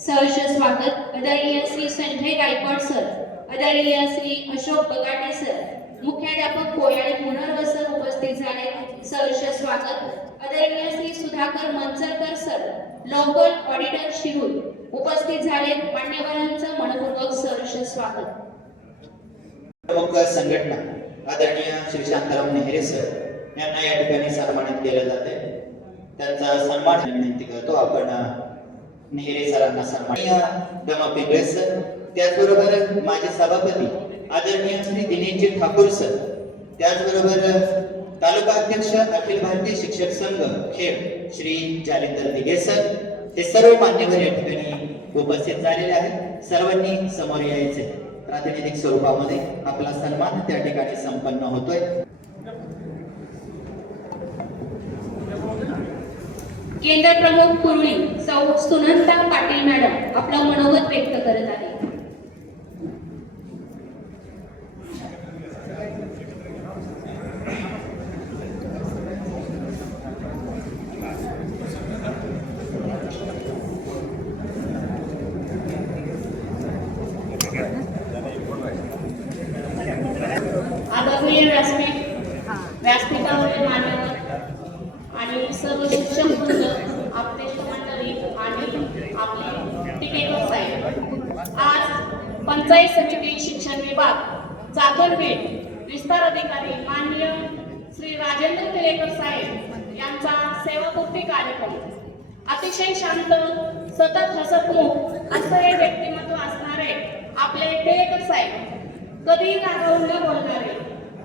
सहर्ष स्वागत. आदरणीय श्री संजय गायकवाड सर, आदरणीय श्री अशोक बगाटे सर, मुख्याध्यापक कोयाळे पुनर्व सर उपस्थित झाले. सहर्ष स्वागत. आदरणीय Shri Sudhakar Mancharkar sir, local auditor Shirur उपस्थित झाले. मान्यवरांचं मनपूर्वक सहर्ष स्वागत. प्रमुख संघटना आदरणीय श्री शांताराम नेहरे सर यांना या ठिकाणी सन्मानित केलं जाते. त्यांचा सन्मान विनंती करतो आपण नेहरे सरांना सन्मान. दमा पिंगळे सर, त्याचबरोबर माझे सभापती आदरणीय श्री दिनेशजी ठाकूर सर, त्याचबरोबर तालुका अध्यक्ष अखिल भारतीय शिक्षक संघ खेड श्री जालिंदर दिघे सर, हे सर्व मान्यवर या ठिकाणी उपस्थित झालेले आहेत. सर्वांनी समोर यायचे. प्रातिनिधिक स्वरूपामध्ये आपला सन्मान त्या ठिकाणी संपन्न होतोय. केंद्र प्रमुख कुरळी सौ सुनंदा पाटील मॅडम आपलं मनोगत व्यक्त करत आहे. Above your respect, पंचायत समिती शिक्षण विभाग चाकणपेठ विस्तार अधिकारी माननीय श्री राजेंद्र टिळेकर साहेब यांचा सेवापूर्ती कार्यक्रम. अतिशय शांत, सतत हसतमुख असं हे व्यक्तिमत्व असणारे आपले टिळेकर साहेब, कधीही रागावून न बोलणारे,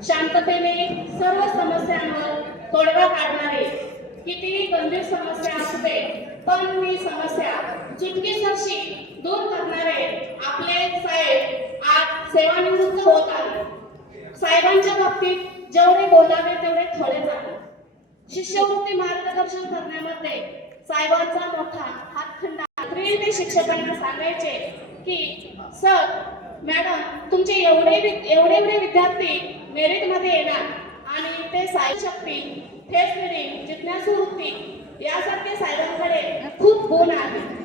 शांततेने सर्व समस्यांवर तोडगा काढणारे, कितीही गंभीर समस्या असते पण मी समस्या चुटकीसरशी दूर करणारे आपले साहेब आज सेवानिवृत्त होत आहे. साहेबांच्या बाबतीत जेवढे बोलावे तेवढे थोडे झाले. शिष्यवृत्ती मार्गदर्शन करण्यामध्ये साहेबांचा मोठा हातखंडा. ते शिक्षकांना सांगायचे की सर, मॅडम, तुमचे एवढे विद्यार्थी मेरिट मध्ये येणार आणि ते साहेब शक्ती, ठेस रिडिंग, जिज्ञासू वृत्ती यासारखे साहेबांकडे खूप गुण आहेत.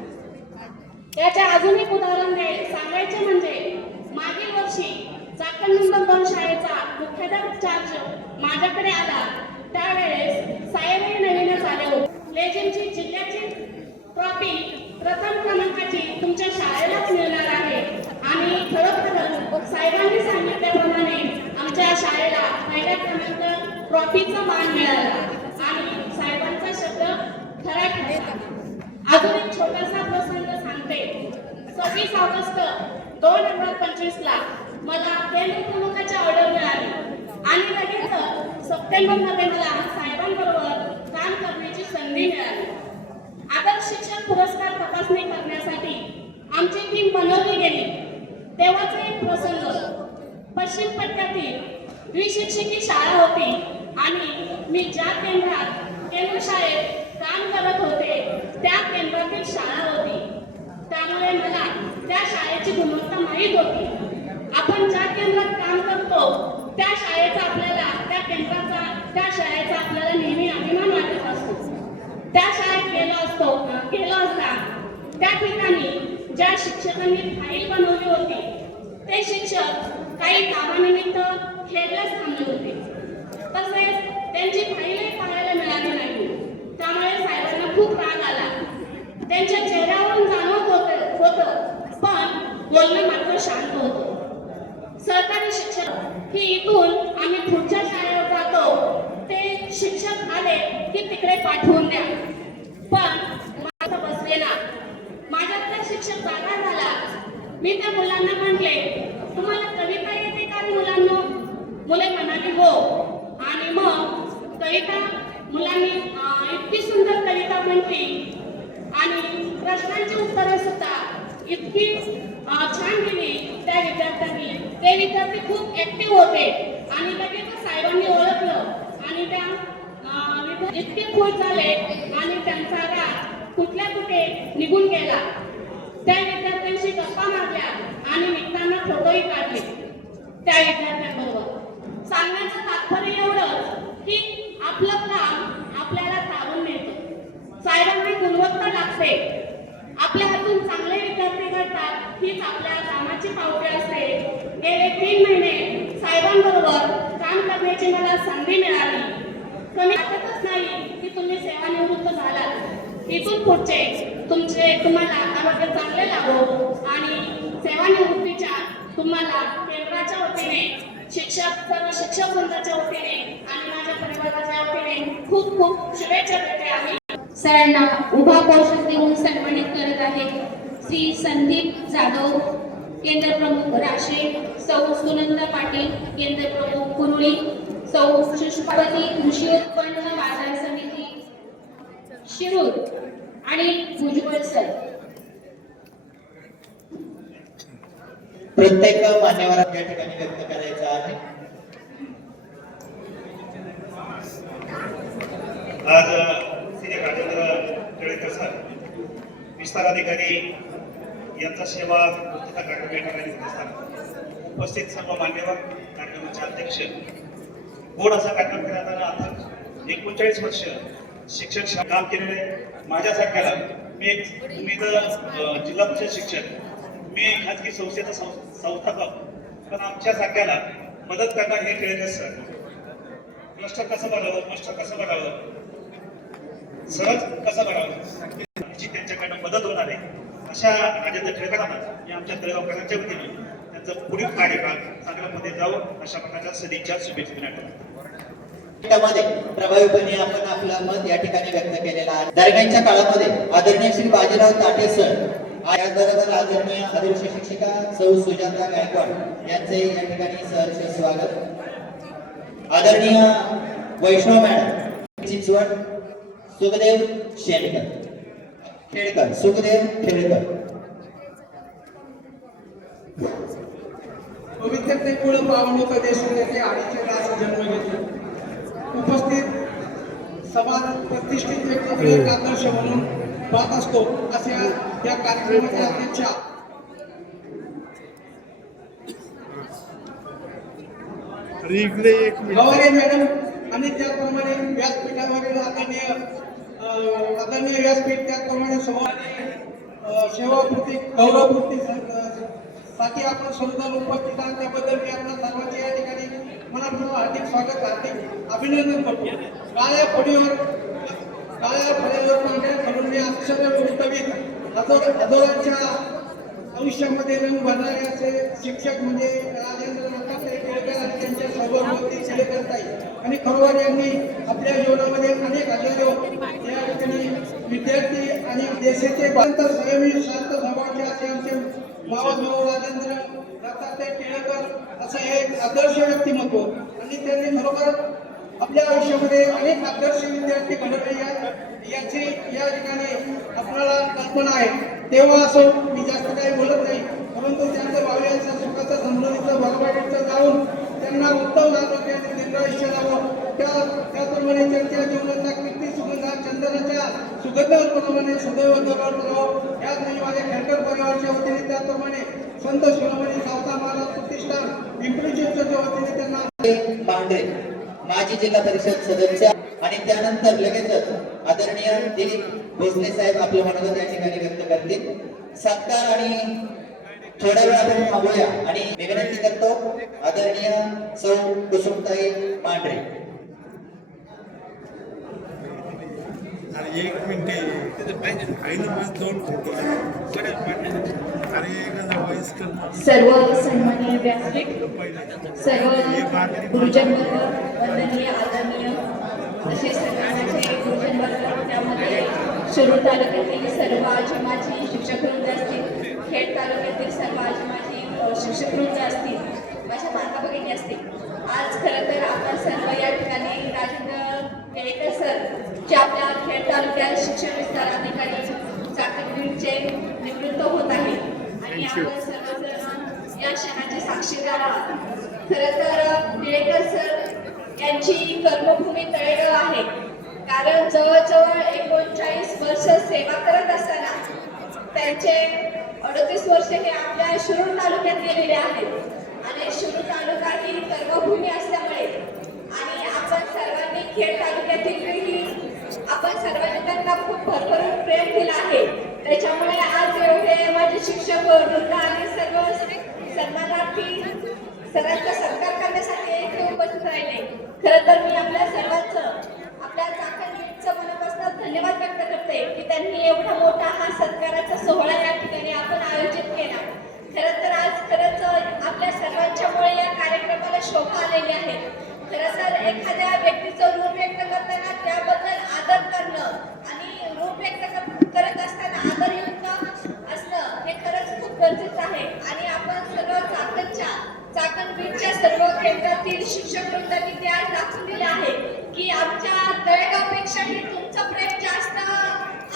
त्याच्या अजून एक उदाहरण सांगायचे म्हणजे मागील वर्षी चाकण नंबर 2 शाळेचा मुख्याध्यापक चार्ज माझ्याकडे आला. त्यावेळेस साहेब हे नवीनच आले होते. लेझिमची जिल्ह्याची ट्रॉफी प्रथम क्रमांकाची तुमच्या शाळेलाच मिळणार आहे आणि खरोखरच साहेबांनी सांगितल्याप्रमाणे आमच्या शाळेला पहिल्या क्रमांक ट्रॉफीचा मान मिळाला आणि साहेबांचा शब्द खरा ठरला. अजून एक छोटासा प्रसंग सांगते. 26 ऑगस्ट 2025 ला मला केंद्र प्रमुखाची ऑर्डर मिळाली आणि लगेच सप्टेंबरमध्ये मला साहेबांबरोबर काम करण्याची संधी मिळाली. आदर्श शिक्षक पुरस्कार तपासणी करण्यासाठी आमची टीम बनवली गेली. तेव्हाचा एक प्रसंग, पश्चिम पट्ट्यातील द्विशिक्षिकी शाळा होती आणि मी ज्या केंद्र शाळेत काम करत होते त्या केंद्रातील शाळा होती. त्यामुळे मला त्या शाळेची गुणवत्ता माहीत होती. आपण ज्या केंद्रात काम करतो त्या शाळेचा आपल्याला त्या शाळेचा आपल्याला नेहमी अभिमान वाटत असतो. त्या शाळेत गेलो असता त्या ठिकाणी ज्या शिक्षकांनी फाईल बनवली होती ते शिक्षक काही कामानिमित्त खेळल्यास थांबले होते. तसेच त्यांची फाईलही पाहायला मिळाली नाही. त्यामुळे साहेबांना खूप राग आला. त्यांच्या चेहऱ्यावरून जाणवत होतं पण बोलणं मात्र शांत होतं. सरकारी शिक्षक ही इथून आम्ही पुढच्या शाळेवर जातो ते शिक्षक आले की तिकडे पाठवून द्या. पण माझा बसलेला माझ्यातला शिक्षक जागा झाला. मी त्या मुलांना म्हटले, तुम्हाला कविता येते का मुलांना? मुले म्हणाली हो. आणि मग कविता मुलांनी इतकी सुंदर कविता म्हटली आणि प्रश्नांची उत्तरे सुद्धा इतकी छान दिली त्या विद्यार्थ्यांनी. ते विद्यार्थी खूप ऍक्टिव्ह होते आणि लगेच साहेबांनी ओळखलं आणि त्या इतके खुश झाले आणि त्यांचा राग कुठे निघून गेला. त्या विद्यार्थ्यांशी गप्पा मारल्या आणि निघताना फोटोही काढले त्या विद्यार्थ्यांबरोबर. सांगण्याचं तात्पर्य एवढंच की आपलं काम आपल्याला तारून मिळतं. साहेबांना गुणवत्ता लागते. आपल्या हातून चांगले विद्यार्थी घडतात हीच आपल्या कामाची पावती असते. गेले 3 महिने साहेबांबरोबर काम करण्याची मला संधी मिळाली. कमी वाटतच नाही की तुम्ही सेवानिवृत्त झालात. इथून पुढचे तुम्हाला आरोग्य चांगले लाभो आणि सेवानिवृत्तीच्या तुम्हाला केंद्राच्या वतीने सर्व शिक्षक वृंदाच्या वतीने आणि माझ्या परिवाराच्या वतीने खूप खूप शुभेच्छा देते आहे. सरांना उभा पोषक देऊन सन्मानित करत आहेत श्री संदीप जाधव केंद्र प्रमुख राशे, सौ सुनंदा पाटील केंद्र प्रमुख कुरुळी, सौ सुष्मावती कृषी उत्पन्न बाजार समिती शिरूर आणि भुजबळ सर. प्रत्येक मान्यवरांना या ठिकाणी व्यक्त करायचं आहे. आज श्री राजेंद्र टिळेकर सर विस्तार अधिकारी यांचा सेवा कार्यक्रम या ठिकाणी होत असताना उपस्थित सर्व मान्यवर, कार्यक्रमाचे अध्यक्ष, गोड असा कार्यक्रम करताना आता 39 वर्ष शिक्षक काम केलेले माझ्यासारख्याला तुम्ही तर जिल्हा परिषद शिक्षक, मी खाजगी संस्थेचा संस्थापक, पण आमच्यासारख्याला मदत करणार हे टिळेकर सर. क्लस्टर कसं बनावं, सहज कसं बनावं, त्यांच्याकडनं मदत होणार आहे अशा राजेंद्र टिळेकरांना मी आमच्या तळेगावकरांच्या वतीने त्यांचं पुढील कार्यकाळ चांगल्या मध्ये जावं अशा प्रकारच्या सदिच्छा शुभेच्छा देण्यात आल्या. त्यामध्ये प्रभावीपणे आपण आपलं मत या ठिकाणी व्यक्त केलेलं आहे. दरम्यानच्या काळामध्ये आदरणीय श्री बाजीराव ताटे सर, याचबरोबर आदरणीय आदर्श शिक्षिका सौ सुजाता गायकवाड यांचे या ठिकाणी सहर्ष स्वागत. आदरणीय वैष्णव मॅडम चिंचवड, सुखदेव खेडकर, सुखदेव खेडकर. पवित्रतेमुळे पावन होतं देशाचे आडीचे दास जन्म घेतला. उपस्थित समाज प्रतिष्ठित व्यक्तीकडे एक आदर्श म्हणून पाहत असतो अशा या कार्यक्रमाच्या अध्यक्षा गवारे मॅडम आणि त्याप्रमाणे व्यासपीठावरील आदरणीय व्यासपीठ त्याप्रमाणे सेवापूर्ती गौरवपूर्ती साठी आपण सर्वजण उपस्थित आहात त्याबद्दल मी आपल्या सर्वांचे या ठिकाणी मनापासून हार्दिक स्वागत, हार्दिक अभिनंदन करतो. काळ्या फळीवर पांढऱ्या फळून अक्षर उत्तमित हजारांच्या आयुष्यामध्ये रंग भरणारे असे शिक्षक म्हणजे राजेंद्र दत्तात्रय केळकर आणि त्यांच्या सर्वमूर्ती केळकरताई. आणि खरोखर यांनी आपल्या जीवनामध्ये अनेक हजारो या ठिकाणी विद्यार्थी आणि देशाचे संयमी शांत स्वभावाचे असे आमचे मावसभाऊ राजेंद्र दत्तात्रय केळकर असं एक आदर्श व्यक्तिमत्व. आणि त्यांनी खरोखर आपल्या आयुष्यामध्ये अनेक आदर्श विद्यार्थी घडवले याची या ठिकाणी आपल्याला कल्पना आहे. तेव्हा असो मी जास्त काही बोलत नाही, परंतु त्यांचं भावनेचं सुखाचं समृद्धीचं भरभराटीचं जाऊन त्यांना उत्तम आरोग्याने दीर्घायुष्य लावं. त्याप्रमाणे त्यांच्या जीवनाचा कीर्ती सुगंधा चंदनाच्या सुगंधाप्रमाणे सदैव दरवळत राहावं याच मी माझ्या खेळकर परिवाराच्या वतीने, त्याप्रमाणे संत शिरोमणी सावता महाराज प्रतिष्ठान पिंपरी चिंचवडच्या वतीने त्यांना पांढरे माजी जिल्हा परिषद सदस्य आणि त्यानंतर लगेचच आदरणीय दिलीप भोसले साहेब आपलं मनोगत या ठिकाणी व्यक्त करतील. सत्कार आणि थोड्या वेळ आपण थांबूया आणि मी विनंती करतो आदरणीय सौ कुसुमताई पांढरे. एक मिनिट सर्व सन्माननीय व्यासपीठ, सर्व गुरुजन वर्ग, वंदनीय आदरणीय असे सर्वांचे गुरुजन वर्ग, त्यामध्ये शिरूर तालुक्यातील सर्व आजीमाजी शिक्षक वृंद असतील, खेड तालुक्यातील सर्व आजीमाजी शिक्षक वृंद असतील, माझ्या माता भगिनी असतील. आज खरं तर आपण सर्व या ठिकाणी राजेंद्र केळकर सर जे आपल्या खेड तालुक्यात शिक्षण विस्तार अधिकारी चाकणचे निवृत्त होत आहे आणि आपण सर्वजण या क्षणाचे साक्षीदार आहात. खरं तर केळकर सर यांची कर्मभूमी तळेगाव आहे, कारण जवळजवळ 39 वर्ष सेवा करत असताना त्यांचे 38 वर्ष हे आपल्या शिरूर तालुक्यात गेलेले आहेत. आणि शिरूर तालुका ही कर्मभूमी असल्यामुळे आणि आपण सर्वांनी खेड तालुक्यातील आपण सर्वांनी त्यांना खूप भरभरून प्रेम दिलं आहे. त्याच्यामुळे आज एवढे माझे शिक्षक वृंद आणि सर्व सन्मानार्थी सरांचा सत्कार करण्यासाठी इथे उपस्थित राहिले. खरं तर मी आपल्या सर्वांचं आपल्या चाकणचं मनापासून धन्यवाद व्यक्त करते की त्यांनी एवढा मोठा हा सत्काराचा सोहळा या ठिकाणी आपण आयोजित केला. खरं तर आज खरंच आपल्या सर्वांच्यामुळे या कार्यक्रमाला शोभा आलेली आहे. खरं तर एखाद्या व्यक्तीचं रूप व्यक्त करताना त्याबद्दल आदर करणं आणि रूप व्यक्त करत असताना आदरयुक्त असणं हे खरंच खूप गरजेचं आहे. आणि आपण सर्व चाकणबीडच्या सर्व केंद्रातील शिक्षक वृंदांनी ते आज दाखवून दिले आहे की आमच्या तळेगावपेक्षाही तुमचं प्रेम जास्त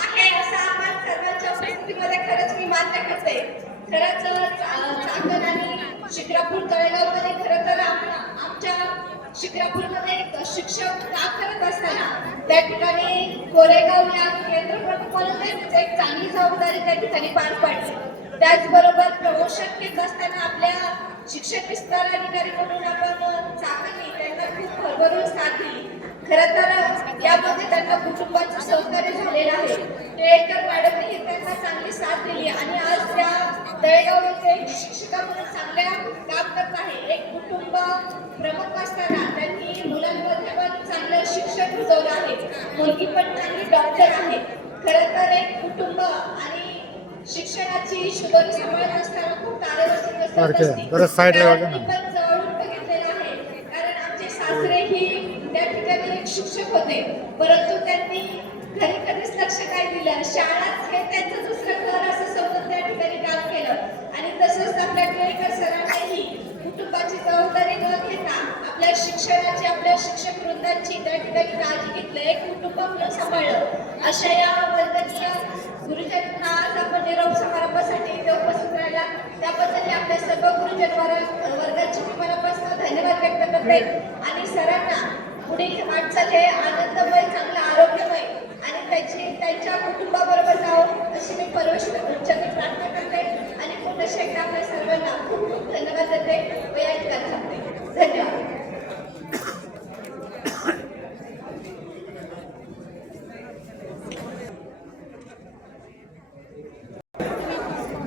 आहे असं आपण सर्वांच्या उपस्थितीमध्ये खरंच मी मान्य करते. खरंच चाकण आणि शिक्रापूर तळेगावमध्ये खरं तर आमच्या शिक्रापूरमध्ये शिक्षक काम करत असताना त्या ठिकाणी कोरेगाव या केंद्र प्रमुख म्हणून एक चांगली जबाबदारी त्या ठिकाणी पार पाडली. त्याचबरोबर प्रमोशन घेत असताना आपल्या शिक्षक विस्तार अधिकारी म्हणून आपण चाकणनी त्यांना खूप भरभरून साथ दिली. खरं तर यामध्ये त्यांना कुटुंबाचं सहकार्य झालेलं आहे. केळकर मॅडमने त्यांना चांगली साथ दिली आणि आज त्या तळेगाव येथे एक शिक्षिका म्हणून चांगल्या काम करत आहे. एक कुटुंब प्रमुख असताना त्यांनी मुलांमध्ये पण चांगलं शिक्षण रुजवलं आहे. मुलगी पण चांगली डॉक्टर आहे. खरं तर एक कुटुंब आणि शिक्षणाची शुभम सांभाळत असताना खूप कार्यवरती असत सारखे, असते. जरा side ला त्या वागा ना. मी पण जवळून बघितलेलं आहे. कारण आमचे सासरे ही त्या ठिकाणी एक शिक्षक होते, परंतु त्यांनी घरी कधीच लक्ष काय दिलं, शाळाच हे त्यांचं दुसरं घर असं समजून त्या ठिकाणी काम केलं. आणि तसंच आपल्या टिळेकर सरांनीही कुटुंबाची जबाबदारी न घेता आपल्या शिक्षणाची, आपल्या शिक्षक वृंदाची त्या ठिकाणी काळजी घेतलं, एक कुटुंब आपलं सांभाळलं. अशा या वर्गाच्या गुरुजनांना आज आपण निरोप समारंभासाठी इथे उपस्थित राहिला, त्याबद्दल आपल्या सर्व गुरुजन वर्गाची मी मनापासून धन्यवाद व्यक्त करते. आणि सरांना पुढील वाटचाल हे आनंदमय, चांगलं आरोग्यमय आणि त्यांच्या कुटुंबाबरोबर जावं अशी मी परमेश्वराची प्रार्थना करते. आणि पुन्हा एकदा आपल्या सर्वांना खूप खूप धन्यवाद देते व या ठिकाणी सांगते धन्यवाद.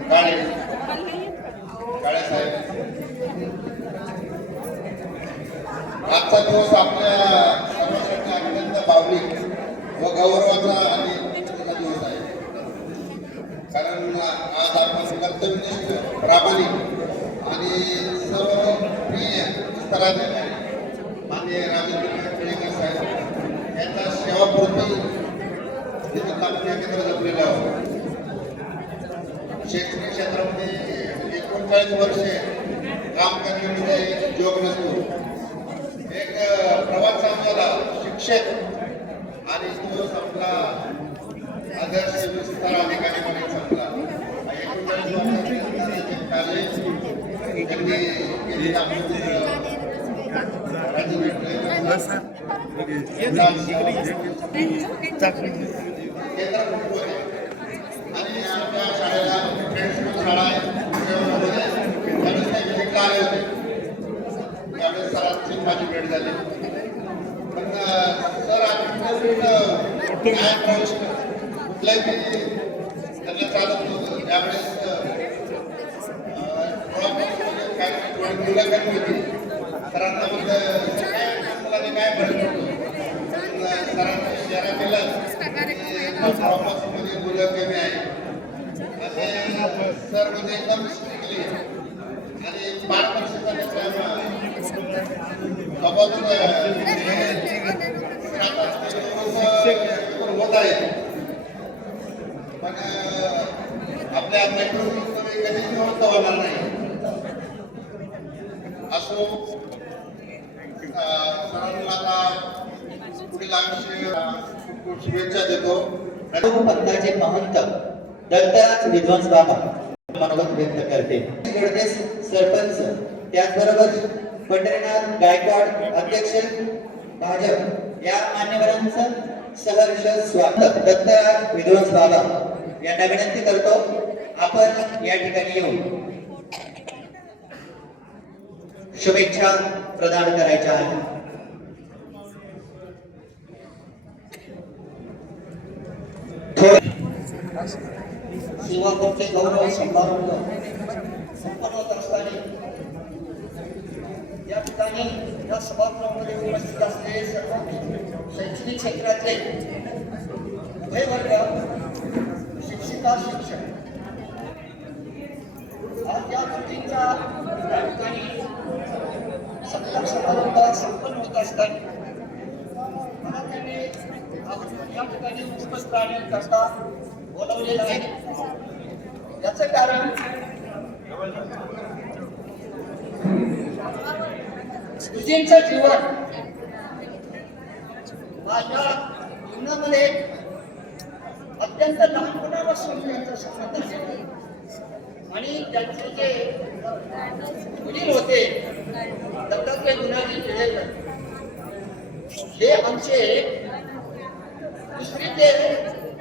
काळे काळे साहेब, आजचा दिवस आपल्या सर्वांसाठी अत्यंत भावनिक व गौरवाचा आणि उत्सवाचा दिवस आहे. कारण आज आपण कर्तव्यनिष्ठ, प्रामाणिक आणि सर्वप्रिय स्तराधिकारी माननीय राजेंद्र टिळेकर साहेब यांच्या सेवापूर्ती तिथं आपण एकत्र जमलेलो आहोत. शैक्षणिक क्षेत्रामध्ये 39 वर्षे काम करण्यामध्ये योग नसतो. एक प्रवास आम्हाला शिक्षक आणि तो आपला आदर्श विस्तार अधिकारी म्हणून संपला. 39 वर्षाचे कार्य त्यांनी केलेलं आपलं आणि आमच्या शाळेला फ्रेंड्स शाळा आहे, त्यावेळेस काही विजिट आले होते. त्यावेळेस सरांची माझी भेट झाली. पण सर आम्ही काय प्रवेश कुठलाही त्यांना चालत नव्हतं. त्यावेळेस काय मुलाखत होती. सरांना म्हटलं काय मुलाने काय म्हणत सरांना इशारा केला मध्ये मुलं कमी आहे असे सर म्हणजे एकदम स्ट्रिक्टली आणि 5 वर्षाचा होत आहे. पण आपल्या मेट्रोमध्ये कधीच व्यवस्था होणार नाही. असो सरांना आता पुढील आयुष्य खूप शुभेच्छा देतो. पंथाचे महंत दत्तराज विद्वांस बाबा मनोगत व्यक्त करते. सरपंच, त्याचबरोबर पंढरीनाथ गायकवाड अध्यक्ष भाजप या मान्यवरांचं सहर्ष स्वागत. दत्तराज विद्वांस बाबा यांना विनंती करतो आपण या ठिकाणी येऊन शुभेच्छा प्रदान करायच्या आहेत. सेवापूर्ती गौरव समारंभ संपन्न होत असताना या ठिकाणी या सभागृहामध्ये उपस्थित असलेले सर्व शैक्षणिक क्षेत्रातले उभय वर्ग, शिक्षिका, शिक्षक आज या गोष्टींचा या ठिकाणी सत्कार समारंभ संपन्न होत असताना मला त्यांनी या ठिकाणी उपस्थित राहण्याकरता बोलवलेलं आहे. याचं कारण तुझींचं जीवन माझ्या जीवनामध्ये अत्यंत लहानपणापासून त्यांचा संबंध आहे. आणि त्यांचे जे वडील होते दत्तात्रय गुणाजी टिळेकर हे आमचे 2री ते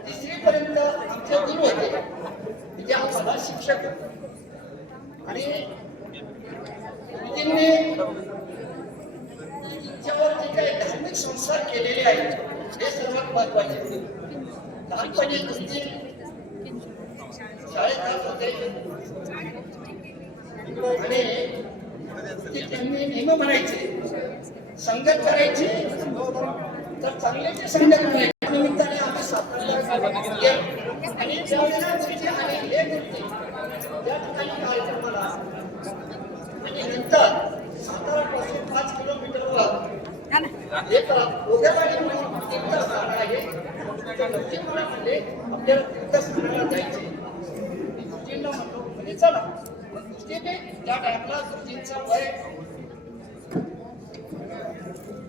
3री पर्यंत आमचे गुरु होते. म्हणजे आम्हाला शिक्षक होते. आणि गुरुजींनी त्यांच्यावर जे काही धार्मिक संस्कार केलेले आहेत हे सर्वात महत्वाचे. लहानपणी गुरुजी शाळेत जात होते आणि त्यांनी नेहमी म्हणायचे संगत करायची तर चांगल्याची संगत करायची. निमित्ताने आम्ही सापडले आणि त्यावेळेला तिथे आणि एक होते त्या ठिकाणी कार्यक्रमाला आणि नंतर सातारापासून 5 किलोमीटरवर एक ओढ्यावाडी म्हणून तीर्थस्थान आहे. त्या लक्ष्मीपुरा म्हणजे आपल्याला तीर्थस्थानाला जायचे. मी गुरुजींना म्हणलो म्हणजे चला गुरुजीने त्या टाइमला गुरुजींचं वय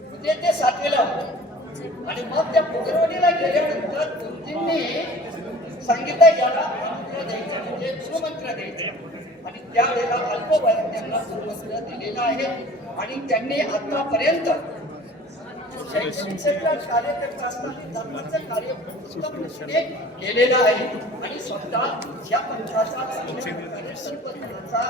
म्हणजे ते 7वीला होतं आणि मग त्या पोगरवाडीला गेल्यानंतर गुरुजींनी सांगितलं याला मंत्र द्यायचं म्हणजे सुमंत्र द्यायचं आणि त्यावेळेला अल्पवयात त्यांना सुमंत्र दिलेला आहे आणि त्यांनी आतापर्यंत शैक्षणिक क्षेत्रात कार्य करत असताना धर्माचं कार्य उत्तमपणे केलेलं आहे आणि स्वतः या पंथाचा पद्धतीचा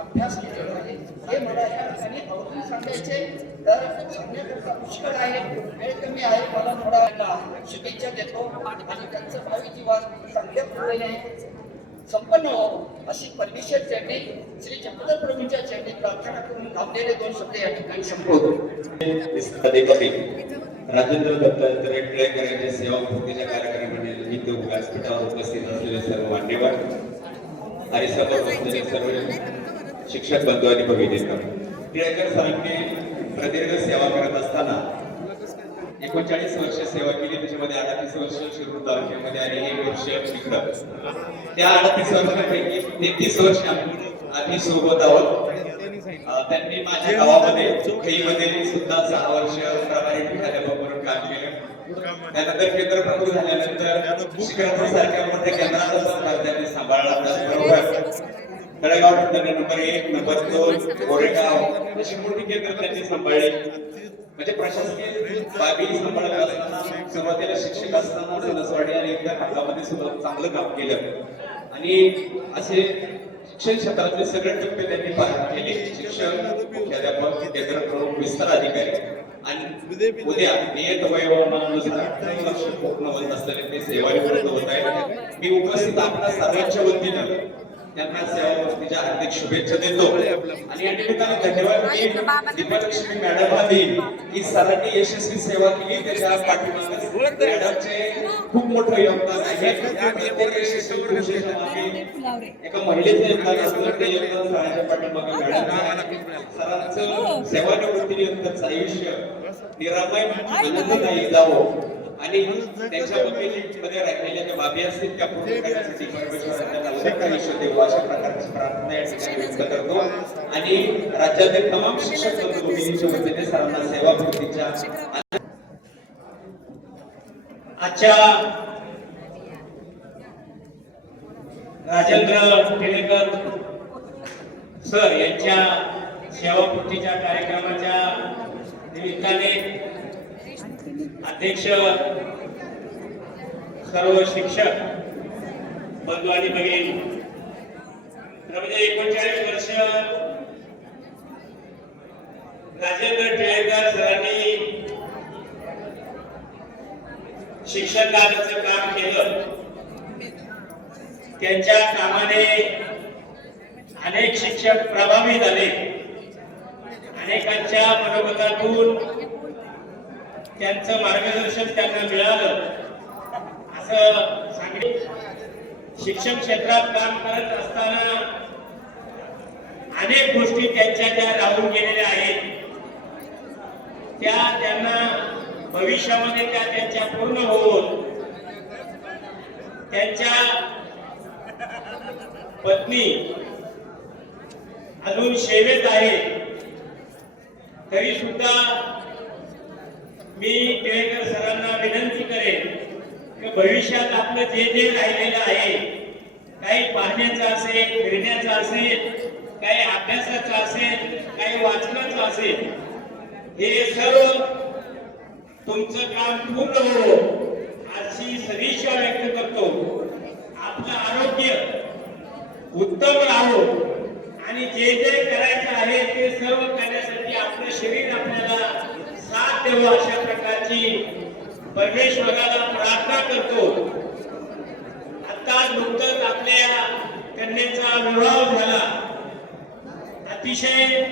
अभ्यास केलेला आहे. हे मला या ठिकाणी आवडून सांगायचे तर सांगण्याकरता पुष्कळ आहे, वेळ कमी आहे. मला थोडा शुभेच्छा देतो आणि त्यांचं भावी जीवन चांगल्या प्रकारे संपन्न हो अशी परमेश्वर चरणी श्री जगन्नाथ प्रभूंच्या चरणी प्रार्थना करून लावलेले 2 शब्द या ठिकाणी संपवतो. राजेंद्र दत्त टिळेकर यांच्या सेवापूर्तीच्या कार्यक्रमानिमित्त व्यासपीठावर उपस्थित असलेले सर्व मान्यवर आणि समोर बसलेले सर्व शिक्षक बंधू आणि भगिनींनो, टिळेकर सरांनी प्रदीर्घ सेवा करत असताना 39 वर्ष सेवा केली. त्याच्यामध्ये 38 वर्ष शिरूर तालुक्यामध्ये आणि 1 वर्ष इकडं. त्या 38 वर्षांपैकी 33 वर्ष आम्ही सोबत आहोत. त्यांनी माझ्या गावामध्ये चोखईमध्ये सुद्धा 6 वर्ष प्रामाणिक मुख्याध्यापक म्हणून काम केलं. त्यानंतर केंद्र प्रमुख झाल्यानंतर शिक्षणासारख्या मोठ्या केंद्राचा त्यांनी सांभाळला. त्याचबरोबर तळेगाव नंबर 1 नंबर 2 गोरेगाव अशी मोठी केंद्र त्यांनी सांभाळली. म्हणजे प्रशासकीय बाबी सांभाळत असताना सुरुवातीला शिक्षक असताना सणसवाडी आणि इतर भागामध्ये सुद्धा चांगलं काम केलं आणि असे शिक्षण क्षेत्रातले सगळे टप्पे त्यांनी पार केले. शिक्षक, मुख्याध्यापक, केंद्र प्रमुख, विस्तार अधिकारी आणि उद्या नियत वयोमानानुसार वर्ष पूर्ण होत असलेले ते सेवानिवृत्त होत आहेत. मी उपस्थित आपल्या सर्वांच्या वतीनं त्यांना सेवापूर्तीच्या हार्दिक शुभेच्छा देतो आणि या निमित्ताने धन्यवाद मी दीपलक्ष्मी मॅडमला देईन की सरांनी यशस्वी सेवा केली. त्याच्या पाठीमागे मॅडमचे खूप मोठं योगदान आहे. प्रत्येक यशस्वी गोष्टीच्या मागे एका महिलेचं योगदान असतं. ते योगदान सरांच्या पाठीमागे मॅडम सरांचं सेवानिवृत्तीनंतरचं आयुष्य निरामय आनंददायी जावं आणि त्यांच्यामध्ये राहिलेल्या ज्या बाबी असतील त्या पूर्ण करण्यासाठी परमेश्वरांना आयुष्य देऊ अशा प्रकारची प्रार्थना या ठिकाणी व्यक्त करतो आणि राज्यातील तमाम शिक्षक बंधूंच्या वतीने सरांना सेवापूर्तीच्या आजच्या राजेंद्र टिळेकर सर यांच्या सेवापूर्तीच्या कार्यक्रमाच्या निमित्ताने अध्यक्ष, सर्व शिक्षक बंधू आणि भगिनी, म्हणजे 39 वर्ष राजेंद्र टिळेकर सरांनी शिक्षकाचं काम केलं. त्यांच्या कामाने अनेक शिक्षक प्रभावित झाले. अनेकांच्या मनोगतातून त्यांचं मार्गदर्शन त्यांना मिळालं असं सांगितलं. शिक्षण क्षेत्रात काम करत असताना अनेक गोष्टी त्यांच्या ज्या राहून गेलेल्या आहेत त्या त्यांना भविष्यामध्ये त्या त्यांच्या पूर्ण होऊन त्यांच्या पत्नी अजून सेवेत आहे. तरी सुद्धा मी टिळेकर सरांना विनंती करेन की भविष्यात आपलं जे जे राहिलेलं आहे, काही पाहण्याचं असेल, फिरण्याचं असेल, काही अभ्यासाचं असेल, काही वाचनाचं असेल, हे सर्व तुमचं काम पूर्ण हो अशी सदिच्छा व्यक्त करतो. आपलं आरोग्य उत्तम राहो आणि जे जे करायचं आहे ते सर्व करण्यासाठी आपलं शरीर आपल्याला साथ देव अशा प्रकारची परमेश्वराला प्रार्थना करतो. आता नुकतंच आपल्या कन्येचा विवाह झाला. अतिशय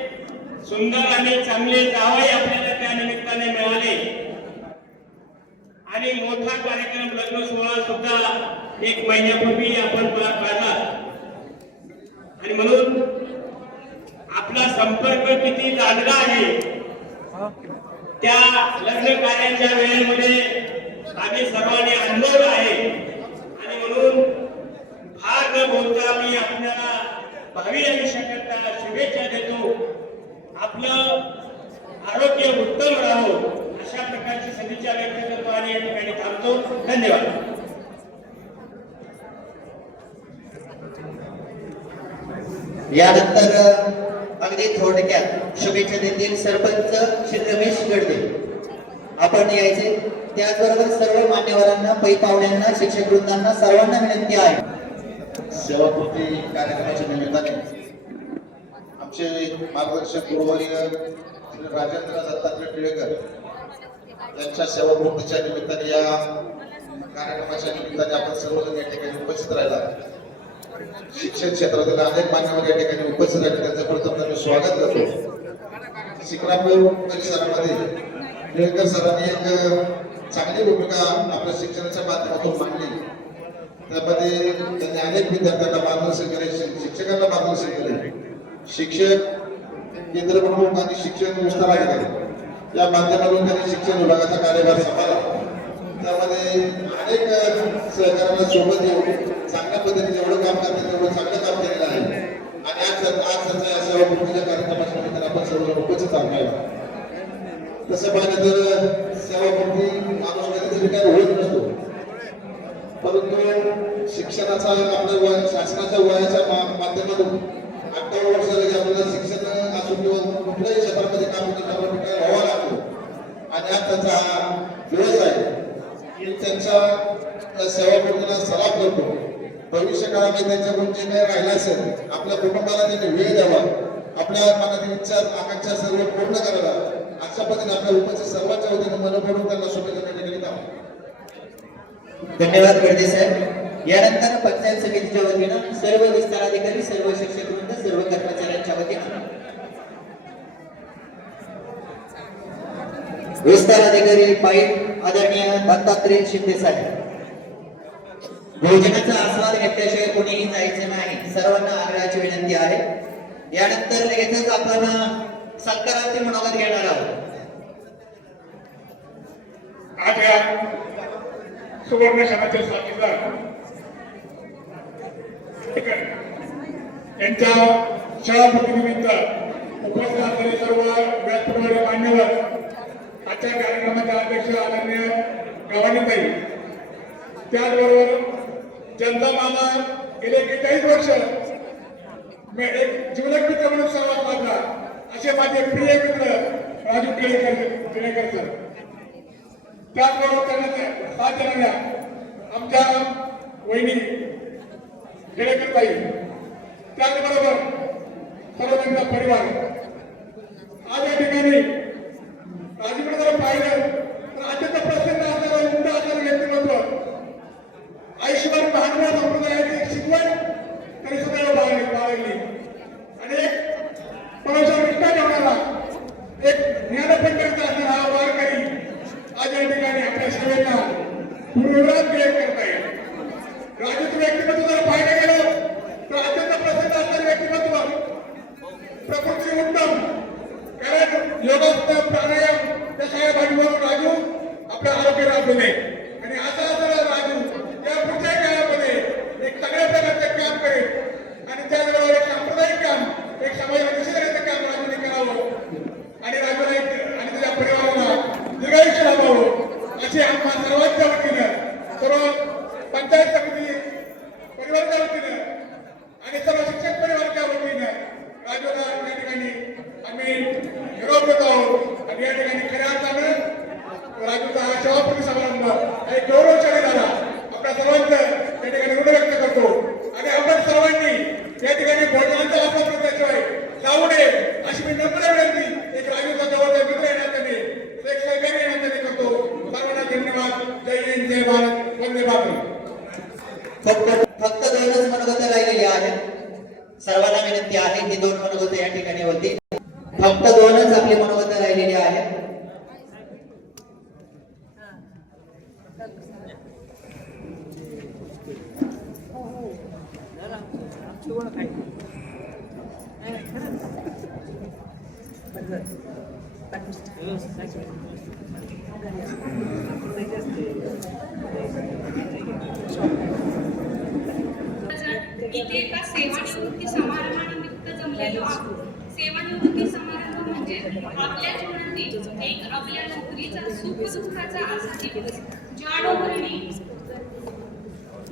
सुंदर आणि चांगले जावई आपल्याला त्या निमित्ताने मिळाले आणि मोठा कार्यक्रम लग्न सोहळा सुद्धा 1 महिन्यापूर्वी आपण काढला आणि म्हणून आपला संपर्क किती लागला आहे त्या लग्न कार्याच्या वेळेमध्ये आम्ही सर्वांनी अनुभवलं आहे आणि म्हणून फार न बोलता मी आपल्याला भावी आयुष्याकरता शुभेच्छा देतो. आपलं आरोग्य उत्तम राहो अशा प्रकारची सदिच्छा व्यक्त करतो आणि या ठिकाणी थांबतो. धन्यवाद. यानंतर अगदी थोडक्यात शुभेच्छा देतील सरपंच श्री रमेश गडदे. आपण यायचे. त्याचबरोबर सर्व मान्यवरांना, पै पाहुण्यांना, शिक्षक वृंदांना सर्वांना विनंती आहे. सेवापूर्ती कार्यक्रमाच्या निमित्ताने आमचे मार्गदर्शक गुरुवर्य श्री राजेंद्र दत्तात्रय टिळेकर यांच्या सेवापूर्तीच्या निमित्ताने या कार्यक्रमाच्या निमित्ताने आपण सर्वजण या ठिकाणी उपस्थित राहिला. शिक्षण क्षेत्रातील अनेक मान्यवर या ठिकाणी उपस्थित राहिले. त्यांचं प्रथम मी स्वागत करतो. शिक्रापूर परिसरामध्ये टिळेकर सरांनी एक चांगली भूमिका आपल्या शिक्षणाच्या माध्यमातून मांडली. त्यामध्ये त्यांनी अनेक विद्यार्थ्यांना मार्गदर्शन केले, शिक्षकांना मार्गदर्शन केले. शिक्षक केंद्र प्रमुख आणि शिक्षण विस्तार अधिकारी या माध्यमातून त्यांनी शिक्षण विभागाचा कार्यभार सांभाळला. त्यामध्ये अनेक सहकार्याला सोबत येऊन चांगल्या पद्धतीने जेवढं काम करतात तेवढं चांगलं काम केलेलं आहे. आणि आज त्यांच्या या सेवापूर्तीच्या कार्यक्रमाच्या निमित्ताने आपण सर्व उपस्थित आहोत. तसं पाहिलं तर सेवापूर्ती माणूस कधीच रिटायर होत नसतो, परंतु शिक्षणाचा आपल्या शासनाच्या वयाच्या माध्यमातून 58 वर्ष झाली आपल्याला शिक्षण असो किंवा कुठल्याही क्षेत्रामध्ये काम व्हावं लागतो. आणि आज त्यांचा हा दिवस आहे की त्यांच्या सेवापूर्तीला सलाम करतो. भविष्य काळामध्ये त्यांच्याकडून जे काही राहिलं असेल आपल्या कुटुंबाला त्यांनी वेळ द्यावा, आपल्या मनातील इच्छा आकांक्षा सर्व पूर्ण कराव्या अशा पद्धतीने आपल्या उपस्थित सर्वांच्या वतीने मनपूर्वक त्यांना शुभेच्छा देण्यात आल्या. धन्यवाद गडदे साहेब. यानंतर पंचायत समितीच्या वतीनं सर्व विस्तार अधिकारी, सर्व शिक्षक वृंद, सर्व कर्मचाऱ्यांच्या वतीनं विस्तार अधिकारी पाईप आदरणीय दत्तात्रय शिंदे साहेब. भोजनाचा आस्वाद घेतल्याशिवाय कोणीही जायचे नाही, सर्वांना आग्रहाची विनंती आहे. यानंतर लगेचच आपण सत्कारार्थी मनोगत घेणार आहोत. आज या सुवर्ण क्षणाच्या साथीदार यांच्या शाळापतीनिमित्त उपस्थित असलेले सर्व व्यासपीठावरील मान्यवर, आजच्या कार्यक्रमाचे अध्यक्ष आदरणीय गवाणीताई, त्याचबरोबर जनता मामा गेले 41 वर्ष एक जीवलग मित्र म्हणून सहवास साधला असे माझे प्रिय मित्र राजू टिळेकर सर. त्याचबरोबर त्यांना साथ देणाऱ्या आमच्या वहिनी टिळेकर ताई, त्याचबरोबर सर्व त्यांचा परिवार. आज या ठिकाणी राजूकडे जर पाहिलं तर अत्यंत प्रसन्न असणारं, उमदा असणारं व्यक्तिमत्व, आयुष्यभर महात्मा संप्रदायाची शिकवण तरी सुद्धा बाळगली आणि एक परमेश्वर निष्ठा ठेवणारा, एक ज्ञानपंडित असणारा हा वारकरी आज या ठिकाणी आपल्या सेवेचा पूर्वरात व्यक्त करत आहे. राजूचं व्यक्तिमत्व जर पाहिलं गेलं तर अत्यंत प्रसिद्ध असणारे व्यक्तिमत्व, प्रकृती उत्तम, कारण योगासन प्राणायाम त्या सगळ्या बाजूवरून राजू आपल्या आरोग्य राखले. आणि असं असं राजू या पुढच्या काळामध्ये एक चांगल्या प्रकारचे काम करेल आणि त्याचबरोबर एक सांप्रदायिक काम, एक समाजाला दिशेचं काम राजूने करावं आणि राजूला आणि त्याच्या परिवाराला दीर्घायुष्य लाभावं अशी आम्हा सर्वांच्या वतीनं, सर्व पंचायत समिती परिवाराच्या वतीनं आणि सर्व शिक्षक परिवाराच्या वतीनं राजूला या ठिकाणी आम्ही निरोप देत आहोत. आणि या ठिकाणी खऱ्या अर्थानं राजूचा हा सेवापूर्ती समारंभ एक गौरवशाली झाला. आपल्या सर्वांचं या ठिकाणी ऋण व्यक्त करतो आणि आपण सर्वांनी या ठिकाणी भोजनाचा वापर केल्याशिवाय जाऊ नये अशी मी नम्र विनंती एक राजूचा जवळचा मित्र येण्यासाठी, एक सहकारी येण्यासाठी करतो. सर्वांना धन्यवाद. जय हिंद, जय भारत, वंदे मातरम. फक्त 2च मनोगत राहिलेली आहेत. सर्वांना विनंती आहे की 2 मनोगत या ठिकाणी होती. फक्त 2च आपली मनोगत राहिलेली आहेत. इथे एका सेवानिवृत्ती समारंभानिमित्त जमलेलो आहोत. सेवानिवृत्ती समारंभ म्हणजे आपल्या जीवनातील एक आपल्या नोकरीचा सुख दुःखाचा असा दिवस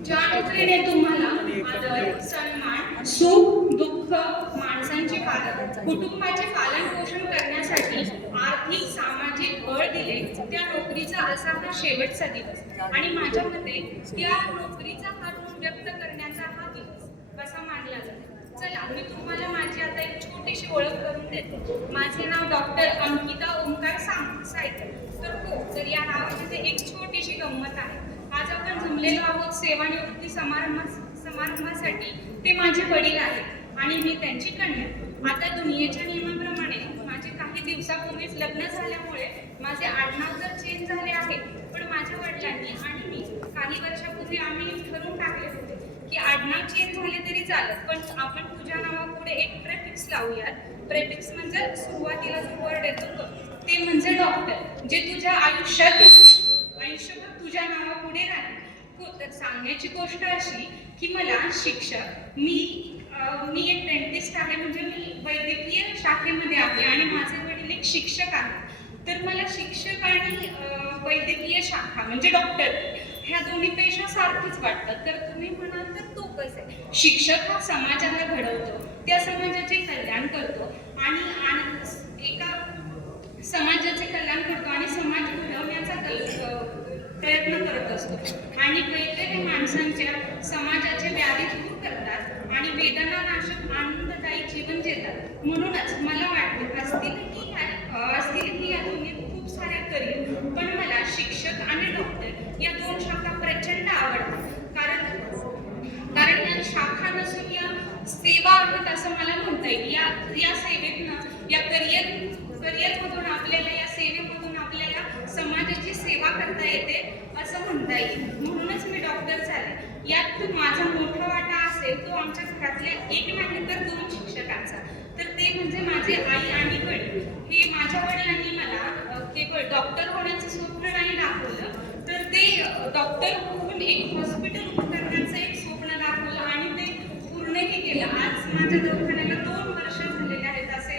ज्या नोकरीने तुम्हाला आदर, सन्मान, सुख दुःख, माणसांचे पालन, कुटुंबाचे पालन पोषण करण्यासाठी आर्थिक सामाजिक बळ दिले, त्या नोकरीचा असा हा शेवटचा दिवस. आणि माझ्या मते त्या नोकरीचा हा ऋण व्यक्त करण्याचा हा दिवस असा मानला जातो. चला मी तुम्हाला माझी आता एक छोटीशी ओळख करून देते. माझे नाव डॉक्टर अंकिता ओंकार सायकर. तर हो, तर या नावामध्ये एक छोटीशी गंमत आहे. आज आपण जमलेलो आहोत सेवानिवृत्ती समारंभासाठी. ते माझे वडील आहेत आणि मी त्यांची कन्या. आता दुनियेच्या नियमाप्रमाणे माझे काही दिवसापूर्वीच लग्न झाल्यामुळे माझे आडनाव तर चेंज झाले आहे, पण माझ्या वडिलांनी आणि मी काही वर्षापूर्वी आम्ही ठरवून टाकले होते की आडनाव चेंज झाले तरी चालत, पण आपण तुझ्या नावापुढे एक प्रेफिक्स लावूयात. प्रेफिक्स म्हणजे सुरुवातीला जो वर्ड येतो ते म्हणजे डॉक्टर, जे तुझ्या आयुष्यभर तुझ्या नावापुढे राहील. हो, तर सांगायची गोष्ट अशी की मला शिक्षक, मी एक डेंटिस्ट आहे, म्हणजे मी वैद्यकीय शाखेमध्ये आहे आणि माझे वडील एक शिक्षक आहेत. तर मला शिक्षक आणि वैद्यकीय शाखा म्हणजे डॉक्टर ह्या दोन्ही पेशा सारखीच वाटतात. तर तुम्ही म्हणाल तर तो कसं आहे? शिक्षक हा समाजाला घडवतो, त्या समाजाचे कल्याण करतो आणि एका समाजाचे कल्याण करतो आणि समाज घडवण्याचा प्रयत्न करत असतो. आणि वैद्य हे माणसांच्या समाजाचे व्याधी दूर करतात आणि वेदनानाशक आनंददायी जीवन देतात. म्हणूनच मला वाटते असतीलही या दोन्ही खूप साऱ्या करिअर, पण मला शिक्षक आणि डॉक्टर या दोन शाखा प्रचंड आवडतात. कारण या शाखा नसून या सेवा आहेत असं मला म्हणता येईल. या सेवेतनं या करिअरमधून आपल्याला, या सेवेमधून आपल्याला समाजाची सेवा करता येते असं म्हणता येईल. म्हणूनच मी डॉक्टर झाले. यात माझा मोठा वाटा असेल तो आमच्या घरातल्या एक नाही तर दोन शिक्षकांचा. तर ते म्हणजे माझे आई आणि वडील. हे माझ्या वडिलांनी मला केवळ डॉक्टर होण्याचं स्वप्न नाही दाखवलं, तर ते डॉक्टर होऊन एक हॉस्पिटल उभं करण्याचं एक स्वप्न दाखवलं आणि ते पूर्णही केलं. आज माझ्या दवाखान्याला 2 वर्ष झालेले आहेत असे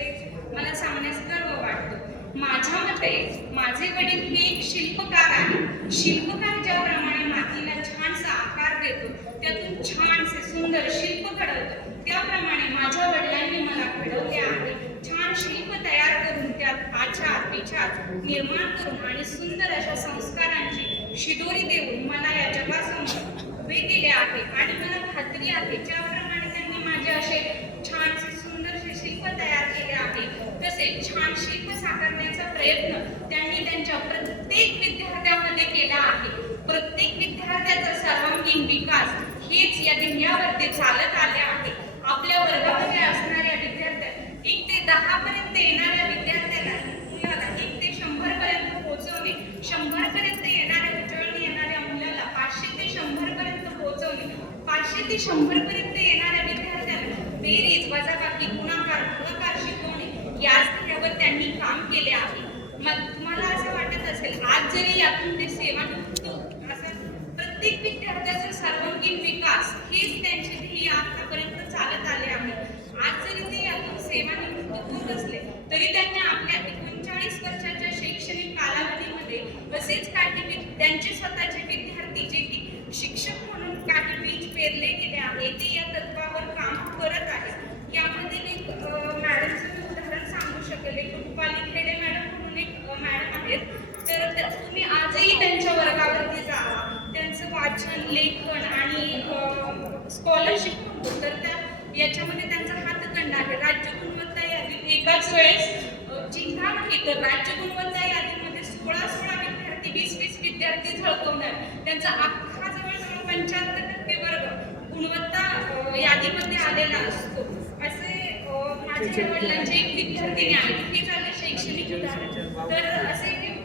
मला सांगण्यास गर्व वाटतो. माझ्या मते माझे वडील हे एक शिल्पकार आहे. शिल्पकार ज्याप्रमाणे मातीला छानसा आकार देतो, त्यातून छानसे सुंदर शिल्प घडवतो, त्याप्रमाणे माझ्या वडिलांनी मला घडवले आहे. छान शिल्प तयार करून त्यात आचार विचार निर्माण करून आणि सुंदर अशा संस्कारांची शिदोरी देऊन मला या जगासमोर उभे केले आहे. आणि मला खात्री आहे ज्याप्रमाणे त्यांनी माझे असे छानसे सुंदरसे शिल्प तयार केले आहे, तसेच छान शिल्प साकारण्याचा प्रयत्न त्यांनी त्यांच्या प्रत्येक विद्यार्थ्यामध्ये केला आहे. प्रत्येक विद्यार्थ्याचा सर्वांगीण विकास हेच या दुनियावरती चालत आले आहे. आपल्या वर्गामध्ये असणाऱ्या विद्यार्थ्यांना 1 ते 10 पर्यंत येणाऱ्या विद्यार्थ्याला 1 ते 100 पर्यंत पोहोचवणे, 100 पर्यंत येणाऱ्या मुलाला 500 ते 100 पर्यंत पोहोचवणे, 500 ते 100 पर्यंत येणाऱ्या विद्यार्थ्यांना बेरीज वजाबाकी गुणाकार भागाकार शिकवणे, याच ध्येयावर त्यांनी काम केले आहे. मग तुम्हाला असं वाटत असेल आज जरी यातून ते सेवानिवृत्त असं प्रत्येक विद्यार्थ्याचा सर्वांगीण विकास हेच त्यांचे ध्येय आतापर्यंत चालत आले आहे. आज जरी ते यातून सेवानिवृत्त होत असले तरी त्यांनी आपल्या 39 वर्षाच्या शैक्षणिक कालावधीमध्ये असेच काही त्यांचे स्वतःचे विद्यार्थी जे की शिक्षक म्हणून काही बीज पेरले गेले आहे ते या तत्वावर काम करत आहेत. यामध्ये एक मॅडमचं मी उदाहरण सांगू शकेल. एक रुपाली खेडे मॅडम म्हणून एक मॅडम आहेत. तर तुम्ही आजही त्यांच्या वर्गावरती जावा, त्यांचं वाचन लेखन आणि स्कॉलरशिप म्हणतो तर त्या याच्यामध्ये त्यांचा हातखंड आहे. राज्य गुणवत्ता यादीत एकाच वेळेस जिल्हा नाही तर राज्य गुणवत्ता यादीमध्ये 16 विद्यार्थी 20 विद्यार्थी झळकवणार. त्यांचा अख्खा जवळजवळ 75% वर्ग गुणवत्ता यादीमध्ये आलेला असतो. असे माझ्या वडिलांचे एक विद्यार्थिनी आहे. हे झालं शैक्षणिक उदाहरण. तर असे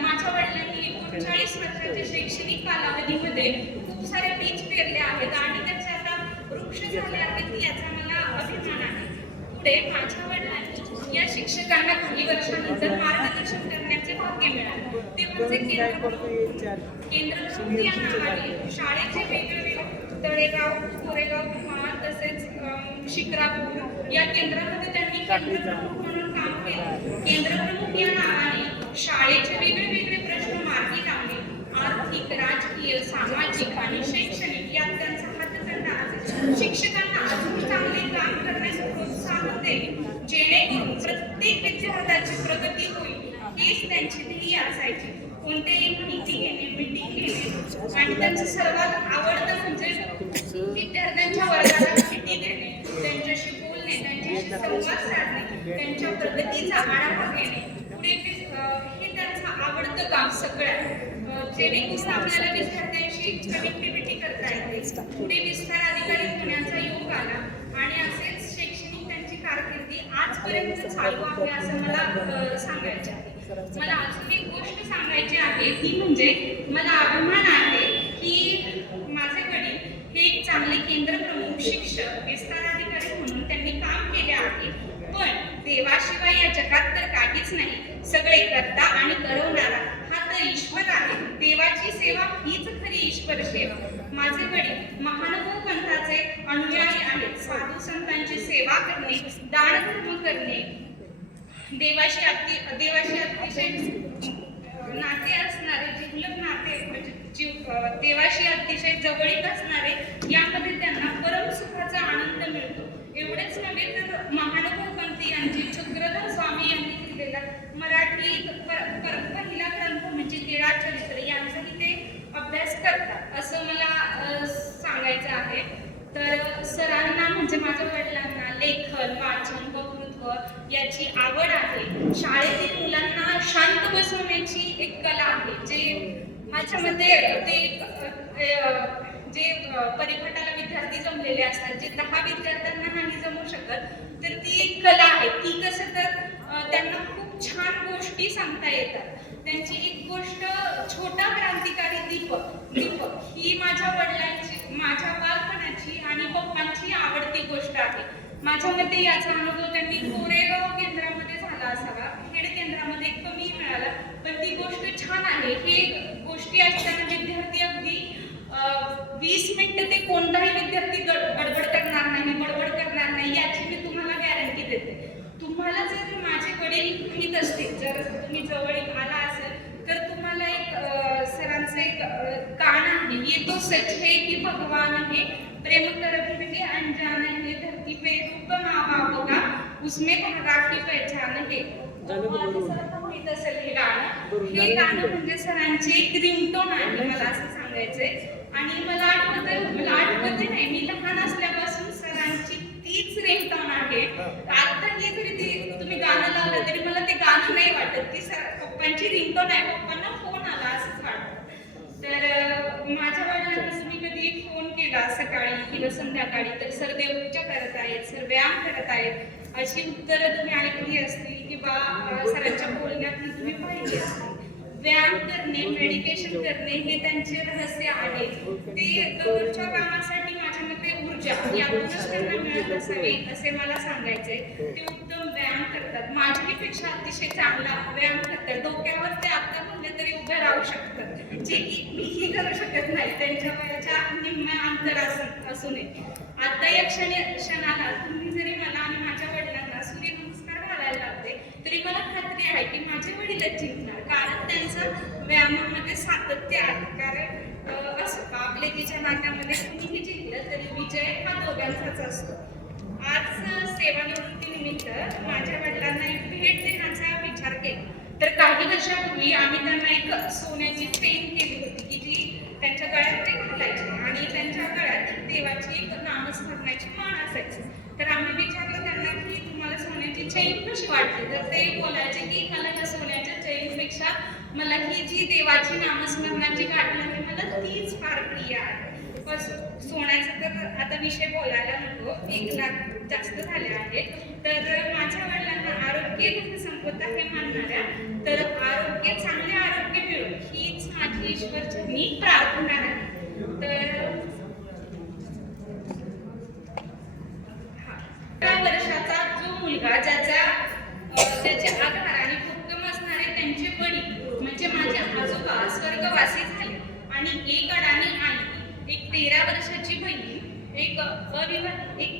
माझ्या वडिलांनी 39 वर्षाच्या शैक्षणिक कालावधीमध्ये खूप सारे बीज पेरले आहेत आणि त्याचे आता वृक्ष गोष्ट झाली आहे की याचा मला अभिमान आहे. पुढे माझ्या वडिलांनी या शिक्षकांना काही वर्षानंतर मार्गदर्शन करण्याचे भाग्य मिळाले. ते म्हणजे केंद्रप्रमुख या नावाने शाळेचे वेगवेगळे तळेगाव, कोरेगाव, कुमार तसेच शिक्रापूर या केंद्रामध्ये त्यांनी केंद्रप्रमुख म्हणून काम केले. केंद्रप्रमुख या नावाने शाळेचे वेगवेगळे प्रश्न मार्गी लावणे, आर्थिक, राजकीय, सामाजिक आणि शैक्षणिक यात त्यांचा हातखंडा आहे. शिक्षकांना अजून चांगले काम करण्यास प्रोत्साहन देणे, जेणेकरून प्रत्येक विद्यार्थ्याची प्रगती होईल हीच त्यांची ध्येय असायची. कोणतेही माहिती घेणे, मीटिंग घेणे आणि त्यांचं सर्वात आवडतं म्हणजे विद्यार्थ्यांच्या वर्गाला भेटी देणे, त्यांच्याशी बोलणे, त्यांच्याशी संवाद साधणे, त्यांच्या प्रगतीचा आढावा घेणे. पुढे हे त्यांचं आवडतं काम सगळ्यात, जेणेकरून आपल्याला विद्यार्थ्यांशी कनेक्टिव्हिटी करता येते. पुढे विस्तार अधिकारी होण्याचा योग आला आणि असेच शैक्षणिक त्यांची कारकिर्दी आजपर्यंत चालू आहे असं मला सांगायचे आहे. मला अजून एक गोष्ट सांगायची आहे ती म्हणजे मला अभिमान आहे की माझे वडील हे एक चांगले केंद्रप्रमुख, शिक्षक, विस्तार अधिकारी म्हणून त्यांनी काम केले आहे. पण देवाशिवाय या जगात तर काहीच नाही. सगळे करता आणि करवणारा हा तर ईश्वर आहे. देवाची सेवा हीच खरी ईश्वर सेवा. माझे वडील महानुभव पंथाचे अनुयायी आहेत. साधू संतांची सेवा करणे, दानधर्म करणे, देवाशी अतिशय नाते असणारे, जिवलग नाते म्हणजे देवाशी अतिशय जवळीक असणारे यामध्ये त्यांना परम सुखाचा आनंद मिळतो. एवढेच नव्हे तर महानुभव पंथी यांची चक्रधर स्वामी यांनी लिहिलेला मराठी पहिला ग्रंथ म्हणजे लीळा चरित्र यांचाही ते अभ्यास करतात असं मला सांगायचं आहे. तर सरांना म्हणजे माझ्या वडिलांना लेखन, वाचन, वक्तृत्व याची आवड आहे. शाळेतील मुलांना शांत बसवण्याची एक कला आहे, जे माझ्यामध्ये जे परिपाठाला विद्यार्थी जमलेले असतात, जे 10 विद्यार्थ्यांना नाही जमू शकत, तर ती एक कला आहे. ती कसं तर त्यांना खूप छान गोष्टी सांगता येतात. त्यांची एक गोष्ट छोटा क्रांतिकारी दीपक ही माझ्या वडिलांची, माझ्या बालपणाची आणि पप्पांची आवडती गोष्ट आहे. माझ्या मते याचा अनुभव त्यांनी कोरेगाव केंद्रामध्ये झाला असावा, खेड केंद्रामध्ये कमी मिळाला, पण ती गोष्ट छान आहे. हे गोष्टी असताना विद्यार्थी अगदी 20 मिनिटं ते कोणताही विद्यार्थी बडबड करणार नाही याची मी तुम्हाला गॅरंटी देते. तुम्हाला जर माझे वडील माहीत असतील, जर तुम्ही जवळ आला असेल तर तुम्हाला एक सरांचं एक गाणं आहे, ये तो सच है कि भगवान है, प्रेम कर भी अनजान है, धरती पे रूप माँ बाप का, उसमें धागा की पहचान है. सरांना माहीत असेल हे गाणं. हे गाणं म्हणजे सरांची एक रिंगटोन आहे, मला असं सांगायचंय. आणि मला आठवते नाही, मी लहान असल्यापासून सरांची तीच रिंगटोन आहे. आता हे जरी तुम्ही गाणं लावलं तरी मला ते गाणं नाही वाटत, ती पप्पांची रिंगटोन आहे. पप्पांना फोन आला असंच वाटतं. तर माझ्या वडिलांना तुम्ही कधी फोन केला सकाळी किंवा संध्याकाळी तर सर देवपूजा करत आहेत, सर व्यायाम करत आहेत अशी उत्तरं तुम्ही ऐकली असतील किंवा सरांच्या बोलण्यातून तुम्ही पाहिली असतील. व्यायाम करणे, मेडिटेशन करणे हे त्यांचे रहस्य आहे. ते दररोजच्या कामासाठी माझ्या मते ऊर्जा यातूनच त्यांना मिळत असावी असे मला सांगायचे. ते उत्तम व्यायाम करतात, माझ्यापेक्षा अतिशय चांगला व्यायाम करतात. डोक्यावर ते आता म्हणले तरी उभे राहू शकतात, जे की मीही करू शकत नाही त्यांच्या वयाच्या निम्म्या अंतर असूनही. आता या क्षणाला तुम्ही जरी मला आणि माझ्या वडिलांना सूर्यनमस्कार घालायला लागते तरी मला खात्री आहे की माझे वडीलच जिंकणार, कारण त्यांचं व्यायामामध्ये सातत्य आहे. कारण असं आपलेकीच्या नात्यामध्ये कुणीही जिंकलं तरी विजय हा दोघांचाच असतो. आज सेवानिवृत्तीनिमित्त माझ्या वडिलांना एक भेट देण्याचा विचार केला. तर काही वर्षापूर्वी आम्ही त्यांना एक सोन्याची चेन केली होती की जी त्यांच्या गळ्यात ते घालायचे आणि त्यांच्या गळ्यात देवाची एक नामस्मरणाची माळ असायची. तर आम्ही विचारलं त्यांना की तुम्हाला सोन्याची चेन कशी वाटते, तर ते बोलायचे की मला या सोन्याच्या चेनपेक्षा मला ही जी देवाची नामस्मरणाची गाठी आहे मला तीच फार प्रिय आहे. सोन्याचा तर आता विषय बोलायला नको, 1 लाख जास्त झाले आहेत. तर माझ्या वडिलांना आरोग्य धनसंपदा हे मानणाऱ्या, तर चांगले आरोग्य मिळो हीच माझी ईश्वरचरणी प्रार्थना आहे. तर वर्षाचा जो मुलगा त्याचे आधार आणि भक्कम असणारे त्यांचे वडील म्हणजे माझे आजोबा स्वर्गवासी झाले आणि एक अडाणी आई, एक 13 वर्षाची बहीण, एक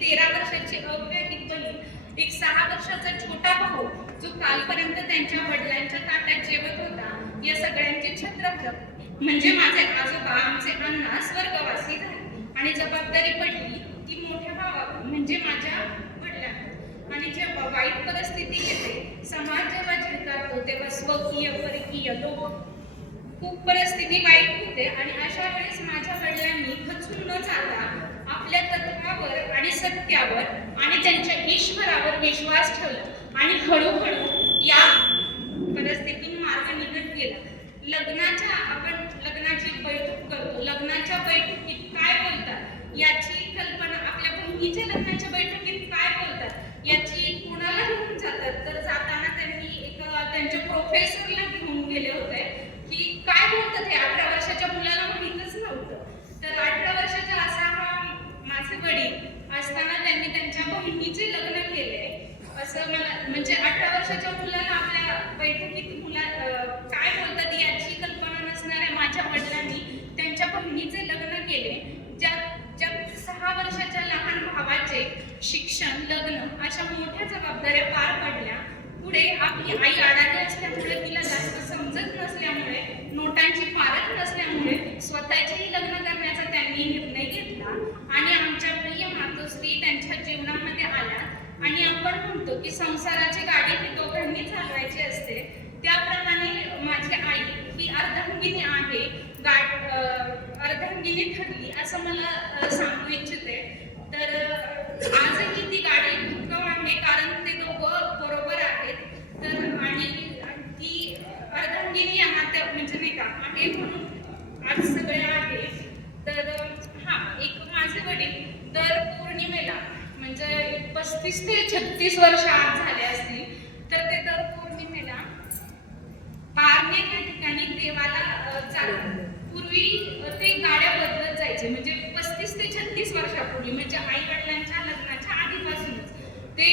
13 वर्षाची अविवाहित बहीण, एक 6 वर्षाचा छोटा भाऊ जो कालपर्यंत त्यांच्या वडिलांच्या ताटात जेवत होता, या सगळ्यांचे छत्र म्हणजे माझे आजोबा आमचे अण्णा स्वर्गवासी झाले आणि जबाबदारी पडली ती मोठ्या भावावर म्हणजे माझ्या वडिलांना. आणि जेव्हा वाईट परिस्थिती येते, समाज जेव्हा झिडकारतो तेव्हा स्वकीय परकीय खूप परिस्थिती वाईट होते आणि अशा वेळेस माझ्या वडिलांनी खचून न जाता आपल्या तत्वावर आणि सत्यावर आणि त्यांच्या ईश्वरावर विश्वास ठेवला आणि हळूहळू या परिस्थितीतून मार्ग निघत गेला. आपण लग्नाची बैठक करतो, लग्नाच्या बैठकीत काय बोलतात याची कल्पना, आपल्या बहिणीच्या लग्नाच्या बैठकीत काय बोलतात याची कुणाला घेऊन जातात, तर जाताना त्यांनी त्यांच्या प्रोफेसरला घेऊन गेले होते की काय बोलतात हे 18 वर्षाच्या मुलाला माहीतच नव्हतं. तर 18 वर्षाचा असा हा माझे वडील असताना त्यांनी त्यांच्या बहिणीचे लग्न केले. असं मला म्हणजे 18 वर्षाच्या मुलाला आपल्या बैठकीत काय बोलतात याची कल्पना नसणाऱ्या माझ्या वडिलांनी त्यांच्या बहिणीचे लग्न केले. ज्या 6 वर्षाच्या लहान भावाचे शिक्षण, लग्न अशा मोठ्या जबाबदाऱ्या पार पडल्या. पुढे आपली आई अडाणी असल्यामुळे, तिला जास्त समजत नसल्यामुळे, नोटांची पारख नसल्यामुळे स्वतःचेही लग्न करण्याचा त्यांनी निर्णय घेतला आणि आमच्या प्रिय मातोश्री त्यांच्या जीवनामध्ये आल्या. आणि आपण म्हणतो की संसाराची गाडी ही दोघांनी चालवायची असते, त्याप्रमाणे माझी आई ही अर्धांगिनी आहे, अर्धांगिनी ठरली असं मला सांगू इच्छिते. तर आजही ती गाडी भक्कम आहे कारण ते दोघं बरोबर आहेत. तर आणि ती अर्धांगिनी या नात्यात म्हणजे नाही का आहे म्हणून आज सगळे आहे. तर एक माझे वडील दर पौर्णिमेला म्हणजे 35 ते 36 वर्ष आज झाले असतील, तर ते दर पौर्णिमेला पारनेर या ठिकाणी देवाला जातात. पूर्वी ते गाड्या बदलत जायचे म्हणजे 35 ते 36 वर्षापूर्वी म्हणजे आई वडिलांच्या लग्नाच्या आधीपासूनच ते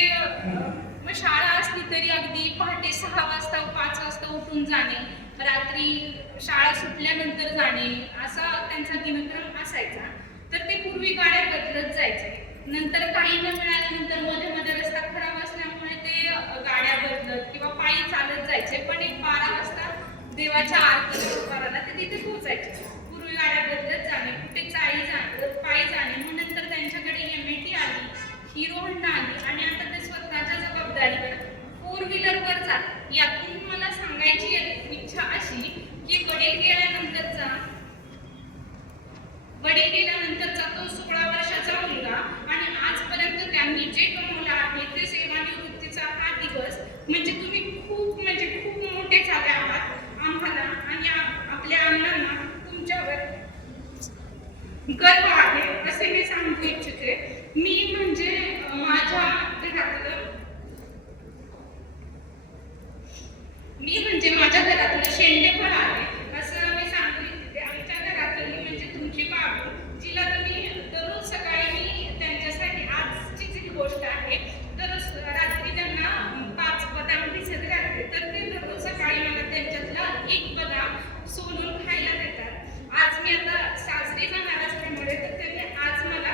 मग शाळा असली तरी अगदी पहाटे 6 वाजता 5 वाजता उठून जाणे, रात्री शाळा सुटल्यानंतर जाणे असा त्यांचा दिनक्रम असायचा. तर ते पूर्वी गाड्या बदलत जायचे. नंतर काही न मिळाल्यानंतर मध्ये मध्ये रस्ता खराब असल्यामुळे ते गाड्या बदलत किंवा पायी चालत जायचे. पण एक 12 वाजता देवाच्या आरती करायला ते तिथे पोहोचायचे. पूर्वी गाड्या बदलत जाणे, कुठे पायी जाणे. मग नंतर त्यांच्याकडे MAT आली, हिरो होंडा आली आणि आता ते स्वतःच्या जबाबदारीवर 4 व्हीलरवर जात. यातून मला सांगायची इच्छा अशी की वडील गेल्यानंतरचा तो 16 वर्षाचा मुलगा आणि आजपर्यंत त्यांनी जे कमवलं आहे ते सेवानिवृत्तीचा हा दिवस म्हणजे तुम्ही खूप मोठे झाले आहात आम्हाला आणि आपल्या अण्णांना तुमच्यावर गर्व आहे असे मी सांगू इच्छिते. मी म्हणजे माझ्या घरातलं शेंडेफळ आहे असं मी सांगू इच्छिते. आमच्या घरातली म्हणजे तुमची बाबू, जिला तुम्ही दररोज सकाळी मी त्यांच्यासाठी आजची जी गोष्ट आहे, दररोज रात्री त्यांना 5 बदाम भिजत घालते, तर ते दररोज सकाळी मला त्यांच्यातला 1 बदाम सोलून खायला देतात. आज मी आता सासरी जाणार असल्यामुळे तर त्यांनी आज मला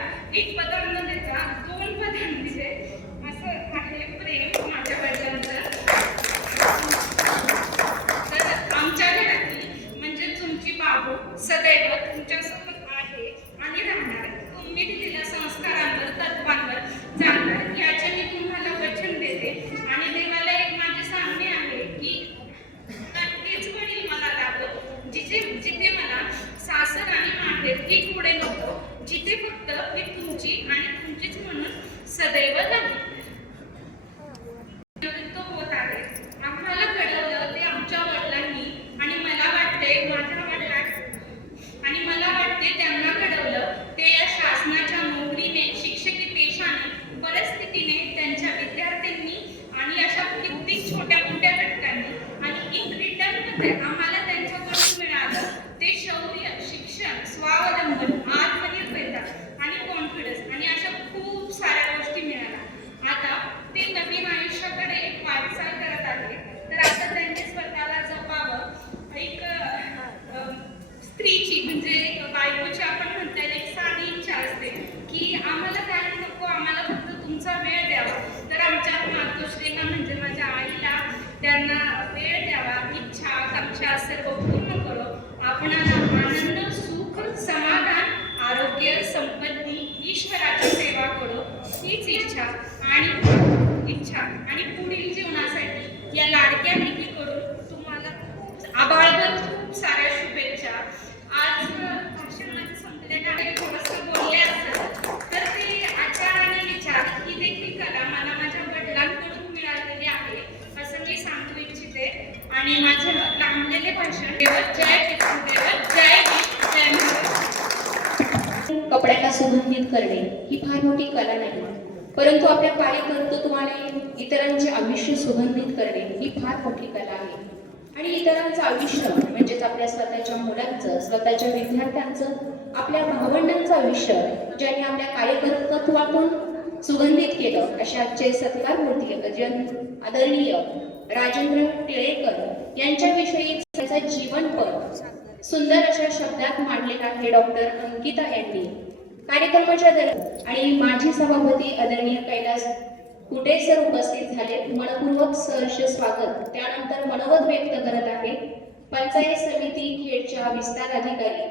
आणि पुढील जीवनासाठी या लाडक्या लेकीकडून तुम्हाला आभाळभर खूप साऱ्या शुभेच्छा. आज भाषण माझं संपलेलं आहे, थोडंसं बोलले असतात तर ते आचार आणि विचार ही देखील कला मला माझ्या वडिलांकडून मिळालेली आहे असं मी सांगू इच्छिते. आणि माझे लांबलेले भाषण जय विष्णुदेव, जय भीम, जय महाराज. कपड्यांना सुगंधित करणे ही फार मोठी कला नाही, परंतु आपल्या कार्यकर्तृत्वाने इतरांचे आयुष्य सुगंधित करणे ही फार मोठी कला आहे. आणि इतरांचं आयुष्य म्हणजेच आपल्या स्वतःच्या मुलांचं, स्वतःच्या विद्यार्थ्यांचं, आपल्या भावंडांचं आयुष्य ज्यांनी आपल्या कार्यकर्तृत्वातून सुगंधित केलं असे आजचे सत्कारमूर्ती आदरणीय राजेंद्र टिळेकर यांच्याविषयी त्याचा जीवनपट सुंदर अशा शब्दात मांडलेला आहे डॉक्टर अंकिता यांनी. कार्यक्रमाच्या दरम्यान आणि माजी सभापती आदरणीय कैलास कुटे सर उपस्थित झाले. मनपूर्वक सहर्ष स्वागत. त्यानंतर मनोगत व्यक्त करत आहे पंचायत समिती खेडच्या विस्तार अधिकारी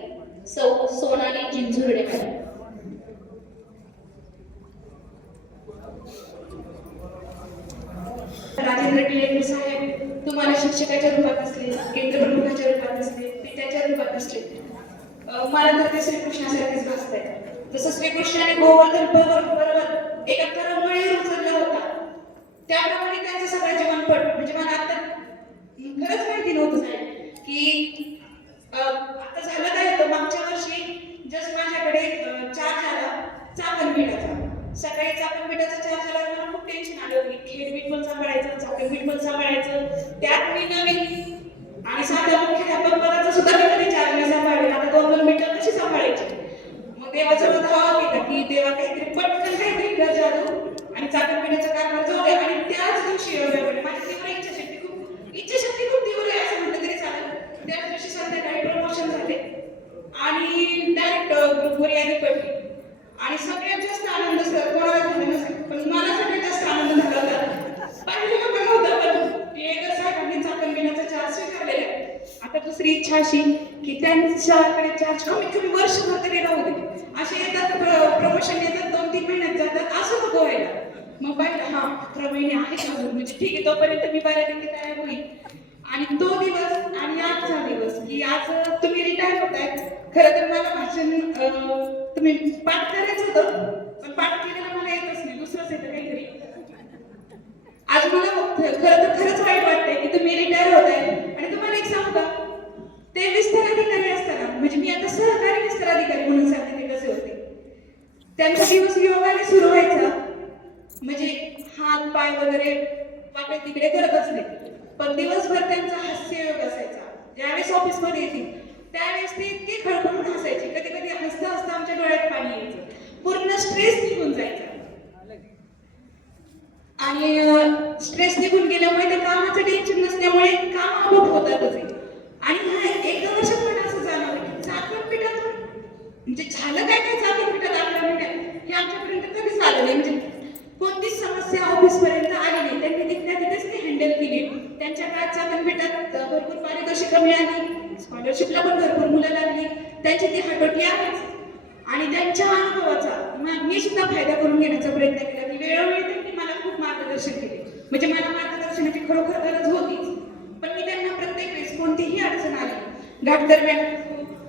सौ सोनाली जिंजुर्डे मॅडम. राजेंद्र टिळेकर साहेब तुम्हाला शिक्षकाच्या रूपात असले, केंद्र प्रमुखाच्या रूपात असले, पित्याच्या रूपात असले, मला तर ते श्रीकृष्णासारखेच भासत आहे. जसं श्रीकृष्णाने गोवर्धन पर्वत एका करंगळीवर उचलला होता त्याप्रमाणे त्यांचं सगळं जीवनपट म्हणजे मला आता खरंच माहिती नव्हतं साहेब की आता झालं काय होतं. मागच्या वर्षी जस्ट माझ्याकडे चार्ज आला चाकणपीठाचा. सकाळी चाकणपीठाचा चार्ज आला, मला खूप टेन्शन आलं की खेडपीठ पण सांभाळायचं, चाकणपीठ पण सांभाळायचं. त्यात मी नवीन आणि साधा मुख्याध्यापक पदाचा सुद्धा मी कधी चार्ज नाही सांभाळले. आता 2-2 मीटर कशी सांभाळायची. मग देवाचं धावा केला की देवा काहीतरी पटकन काहीतरी कर जादू आणि चाकणपीठाचा कारभार जाऊ दे. आणि त्याच दिवशी माझी तीव्र इच्छाशक्ती खूप तीव्र आहे असं म्हटलं तरी चालेल. त्याच दिवशी संध्याकाळी प्रमोशन झाले आणि डायरेक्ट ग्रुपवर यादी पडली. आणि सगळ्यात जास्त आनंद सर कोणाला झाला नसेल पण मला सगळ्यात जास्त आनंद झाला होता. पाहिलं पण नव्हतं पण टिळेकर साहेबांनी चाकणपीठाचा चार्ज स्वीकारलेला आहे. आता दुसरी इच्छा अशी की त्यांच्याकडे चार्ज कमीत कमी वर्षभर तरी राहू दे. असे येतात प्रमोशन येतात 2-3 महिन्यात जातात असं नको व्हायला. मग पाहिलं 11 महिने आहेत अजून म्हणजे ठीक आहे तोपर्यंत मी बऱ्यापैकी तयार होईल. आणि तो दिवस आणि आजचा दिवस की आज तुम्ही रिटायर होताय. खरं तर मला भाषण तुम्ही पाठ करायचं होतं पण पाठ केलेलं मला येतच नाही, दुसरंच येतं काहीतरी. आज मला खरं तर खरंच वाईट वाटतंय की तुम्ही रिटायर होताय. आणि तुम्हाला एक सांगू का ते विस्तार अधिकारी असताना म्हणजे मी आता सहकारी विस्तार अधिकारी म्हणून सांगते ते कसे होते. त्यांचा दिवस योगाने सुरू व्हायचा म्हणजे हात पाय वगैरे वाकडे तिकडे करत असते पण दिवसभर त्यांचा हास्ययोग असायचा. ज्यावेळेस ऑफिसमध्ये येतील त्यावेळेस ते इतके खळखळून हसायचे, कधी कधी हसता हसता आमच्या डोळ्यात पाणी यायचं, पूर्ण स्ट्रेस निघून जायचा. आणि स्ट्रेस निघून गेल्यामुळे त्या कामाचं टेन्शन नसल्यामुळे काम आपोआप होतातच. आणि 1-2 वर्षात पण असं जाणवलं की चाकणपीठातून म्हणजे झालं काय काय चाकणपीठात 11 महिन्यात हे आमच्यापर्यंत कधीच आलं नाही. म्हणजे कोणतीच समस्या ऑफिसपर्यंत आली नाही. त्यांनी तिथेच ती हँडल केली. त्यांच्या काळात चाकणपीठात भरपूर पारितोषिकं मिळाली, स्कॉलरशिपला पण भरपूर मुलं लागली. त्यांची ती हटोटी आहेच. आणि त्यांच्या अनुभवाचा मी सुद्धा फायदा करून घेण्याचा प्रयत्न केला की वेळोवेळी त्यांनी मला खूप मार्गदर्शन केले. म्हणजे मला मार्गदर्शनाची खरोखर गरज होतीच पण मी त्यांना प्रत्येक वेळेस कोणतीही अडचण आली Ghatkar madam,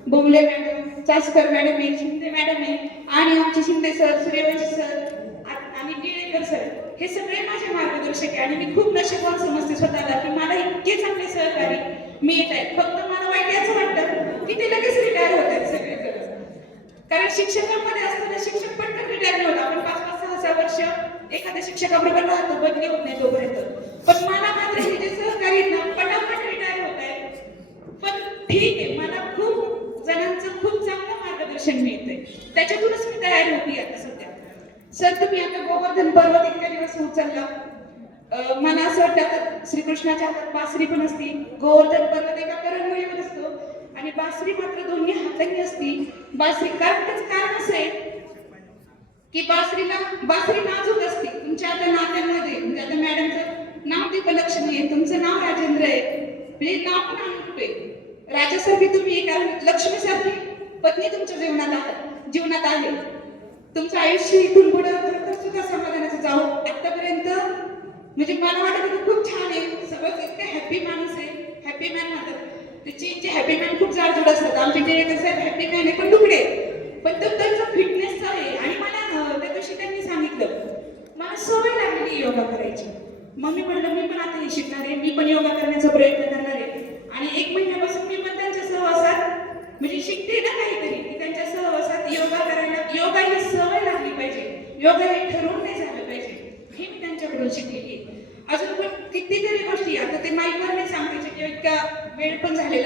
Bombale madam, Chaskar madam आहे, शिंदे मॅडम आहे आणि आमचे शिंदे सर, सूर्यवंशी सर आणि टिळेकर सर हे सगळे माझे मार्गदर्शक आहे. आणि मी खूप नशीबवान समजते स्वतःला की मला इतके चांगले सहकारी मिळत आहेत. फक्त मला वाईट याचं वाटतं की ते लगेच रिटायर होत आहेत सगळेजण. कारण शिक्षकांमध्ये असताना शिक्षक पटकन रिटायर नाही होत. आपण 5-6 वर्ष एखाद्या शिक्षकाबरोबर राहतो, बदली होत नाही तोपर्यंत. पण मला मात्र हे जे सहकारी आहेत ना पटापट रिटायर होत आहेत. पण ठीक आहे मला खूप जणांचं खूप चांगलं मार्गदर्शन मिळतंय त्याच्यातूनच मी तयार होती आता सध्या. सर तुम्ही आता गोवर्धन पर्वत इतक्या दिवस उचलला. मला असं वाटतं आता श्रीकृष्णाच्या हातात बासरी पण असती. गोवर्धन पर्वत एका करंगळीवर असतो आणि बासरी मात्र दोन्ही हातांनी असती. बासरी कारण त्याचं कारण असं आहे की बासरी नाजूक असते. तुमच्या आता नात्यांमध्ये म्हणजे आता मॅडमचं नाव दीपलक्ष्मी आहे, तुमचं नाव राजेंद्र आहे म्हणजे नाव पण अनुरूप आहे. राजासारखी तुम्ही एका लक्ष्मीसारखी पत्नी तुमच्या जीवनात आहे. तुमचं आयुष्य इथून पुढे सुद्धा समाधानाचं जाऊ म्हणजे मला वाटत होतं खूप छान आहे, सगळंच इतकं हॅपी माणूस आहे, हॅपी मॅन म्हणतात. त्याचे हॅपी मॅन खूप जाडजूड असतात. आमचे टिळेकर साहेब हॅपी मॅन आहे पण तुकडे, पण तो त्यांचा फिटनेसचा आहे. आणि मला त्या दिवशी त्यांनी सांगितलं, मला सवय लागलेली योगा करायची. मग मी म्हणलं मी पण आता हे शिकणार आहे, मी पण योगा करण्याचा प्रयत्न करणार आहे. आणि 1 महिन्यापासून मी पण त्यांच्या सहवासात म्हणजे शिकते ना काहीतरी, की त्यांच्या सहवासात योगा करायला, योगा ही सवय लागली पाहिजे, योगा हे ठरवून नाही झालं पाहिजे, हे मी त्यांच्याकडून शिकलेली आहे. अजून पण कितीतरी गोष्टी आता ते माईकवर नाही सांगायचे किंवा इतका वेळ पण झालेला